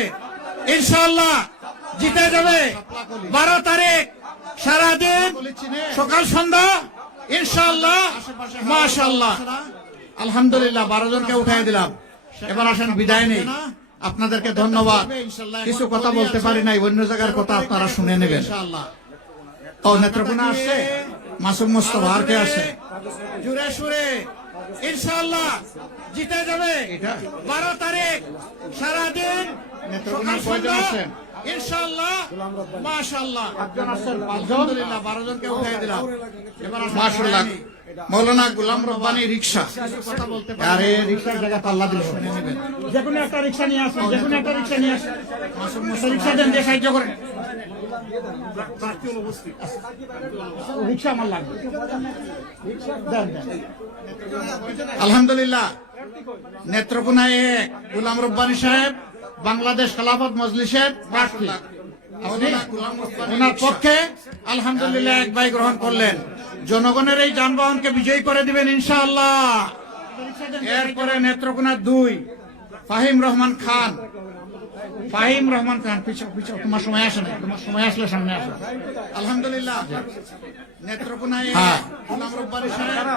ইনশাআল্লাহ জিতে যাবে 12 তারিখ সারাদিন সকাল সন্ধ্যা ইনশাআল্লাহ মাশাআল্লাহ। আলহামদুলিল্লাহ 12 জনকে উঠাই দিলাম। এবার আসেন বিদায় নেই। আপনাদেরকে ধন্যবাদ। কিছু কথা বলতে পারি নাই, অন্য জায়গার কথা আপনারা শুনে নেবেন। ও নেত্রকোনা আসছে, মাসুম মোস্তফা আর কে আসছে? জুড়ে সুরে ইনশাআল্লাহ জিতে যাবে 12 তারিখ সারাদিন নেত্রকোনা কয়জন আছেন? ইনশাআল্লাহ মাশাআল্লাহ একজন আছেন, আলহামদুলিল্লাহ 12 জনকে উঠাই দিলাম। এবার মাশাআল্লাহ মৌলানা গোলাম রব্বানী রিকশা কথা বলতে পারে। আরে রিকশার জায়গা পাল্লা দিলে শুনে নেবেন। যে কোনো একটা রিকশা নিয়ে আসেন, যে কোনো একটা রিকশা নিয়ে আসেন। মাসুম মোস্তফা রিকশা দেন, দিয়ে সাহায্য করেন। রিকশা আমার লাগবে, দেন দেন। আলহামদুলিল্লাহ নেত্রকোনায় গোলাম রব্বানী সাহেব বাংলাদেশ খেলাফত মজলিসের প্রার্থী। ওনার পক্ষে আলহামদুলিল্লাহ এক ভাই গ্রহণ করলেন। জনগণের এই যানবাহনকে বিজয়ী করে দিবেন ইনশাআল্লাহ। এরপরে নেত্রকোনা 2 ফাহিম রহমান খান। ফাহিম রহমান খান পিছু তোমার সময় আসে না, তোমার সময় আসলে সামনে আসো। আলহামদুলিল্লাহ নেত্রকোনায় গোলাম রব্বানী সাহেব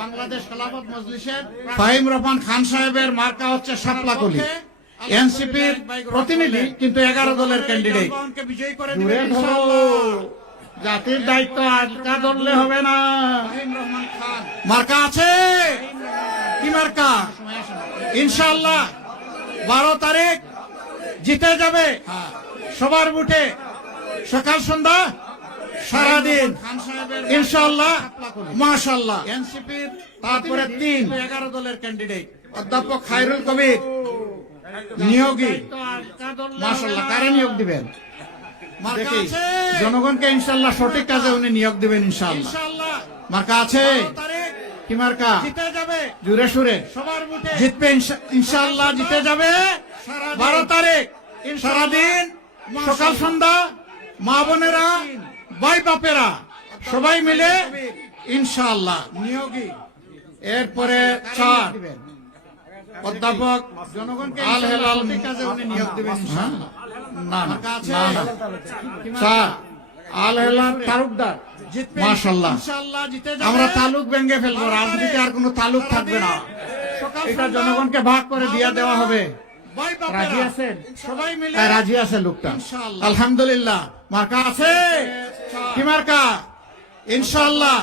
বাংলাদেশ খেলাফত মজলিসের ফাহিম রহমান খান সাহেবের মার্কা হচ্ছে শাপলাকলি। এনসিপির প্রতিনিধি কিন্তু 11 দলের ক্যান্ডিডেট। জাতির দায়িত্ব আজকা ধরলে হবে না। মার্কা আছে কি মার্কা? ইনশাআল্লাহ 12 তারিখ জিতে যাবে সবার বুটে, সকাল সন্ধ্যা সারাদিন ইনশাআল্লাহ মাশাআল্লাহ। এনসিপির তারপরে 11 দলের ক্যান্ডিডেট অধ্যাপক খায়রুল কবির নিয়োগী মাশাআল্লাহ। কারে নিয়োগ দিবেন? দেখি জনগণকে ইনশাআল্লাহ সঠিক কাজে উনি নিয়োগ দিবেন ইনশাআল্লাহ। মার্কা আছে কি মার্কা? জিতে যাবে জুরে সুরে সবার বুটে জিতবে ইনশাআল্লাহ, জিতে যাবে 12 তারিখ সারাদিন সকাল সন্ধ্যা মা বোনেরা ভাই বাপেরা সবাই মিলে ইনশাআল্লাহ নিয়োগী। এরপরে 4 অধ্যাপক জনগণকে আল হেলাল কাজে উনি নিয়োগ দিবেন ইনশাআল্লাহ। না না না 4 আল হেলাল তালুকদার মাশাআল্লাহ। আমরা তালুক ভেঙে ফেলবো, রাজনীতি আর কোনো তালুক থাকবে না। এটা জনগণকে ভাগ করে দিয়ে দেওয়া হবে। রাজি আছেন সবাই মিলে? রাজি আছে লোকটা আলহামদুলিল্লাহ। মার্কা আছে কি মার্কা? ইনশাআল্লাহ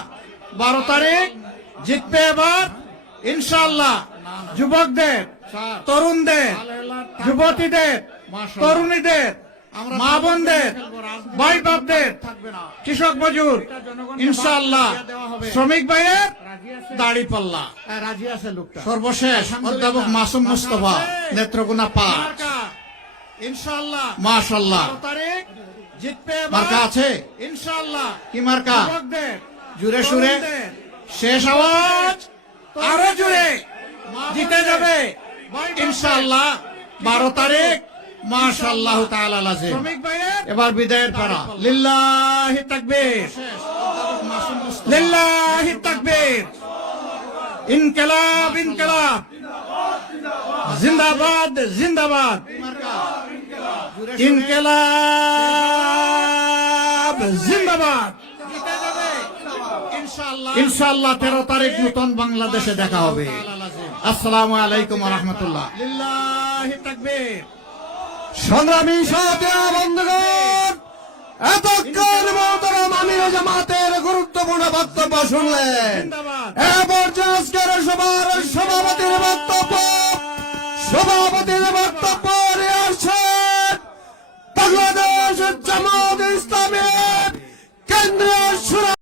12 তারিখ জিতবে এবার ইনশাআল্লাহ। যুবকদের, তরুণদের, যুবতীদের, তরুণীদের, মা বোনদের, ভাই বাপদের, কৃষক মজুর ইনশাআল্লাহ, শ্রমিক ভাইয়ের দাড়ি পাল্লা রাজি আছে লোকটা। সর্বশেষ অধ্যাপক মাসুম মোস্তফা নেত্রকোনা 5 ইনশাআল্লাহ মাশাআল্লাহ। মার্কা আছে ইনশাআল্লাহ কি মার্কা? জুরে সুরে শেষ আওয়াজ আরো জুড়ে জিতে যাবে ইনশাআল্লাহ 12 তারিখ মাশাআল্লাহ তাআলা লাজিম। এবার বিদায়ের পারা। লিল্লাহি তাকবীর, লিল্লাহি তাকবীর। ইনকিলাব ইনকিলাব, জিন্দাবাদ জিন্দাবাদ, ইনকিলাব জিন্দাবাদ। ইনশাআল্লাহ 13 তারিখ নতুন বাংলাদেশে দেখা হবে। আসসালামু আলাইকুম ওয়া রাহমাতুল্লাহ। লিল্লাহি তাকবীর। সংগ্রামী সাথী বন্ধুগণ, এতক্ষণ মোহতারাম আমির জামাতের গুরুত্বপূর্ণ বক্তব্য শুনলেন। এ পর্যায়ে আজকের সভার সভাপতির বক্তব্য। সভাপতি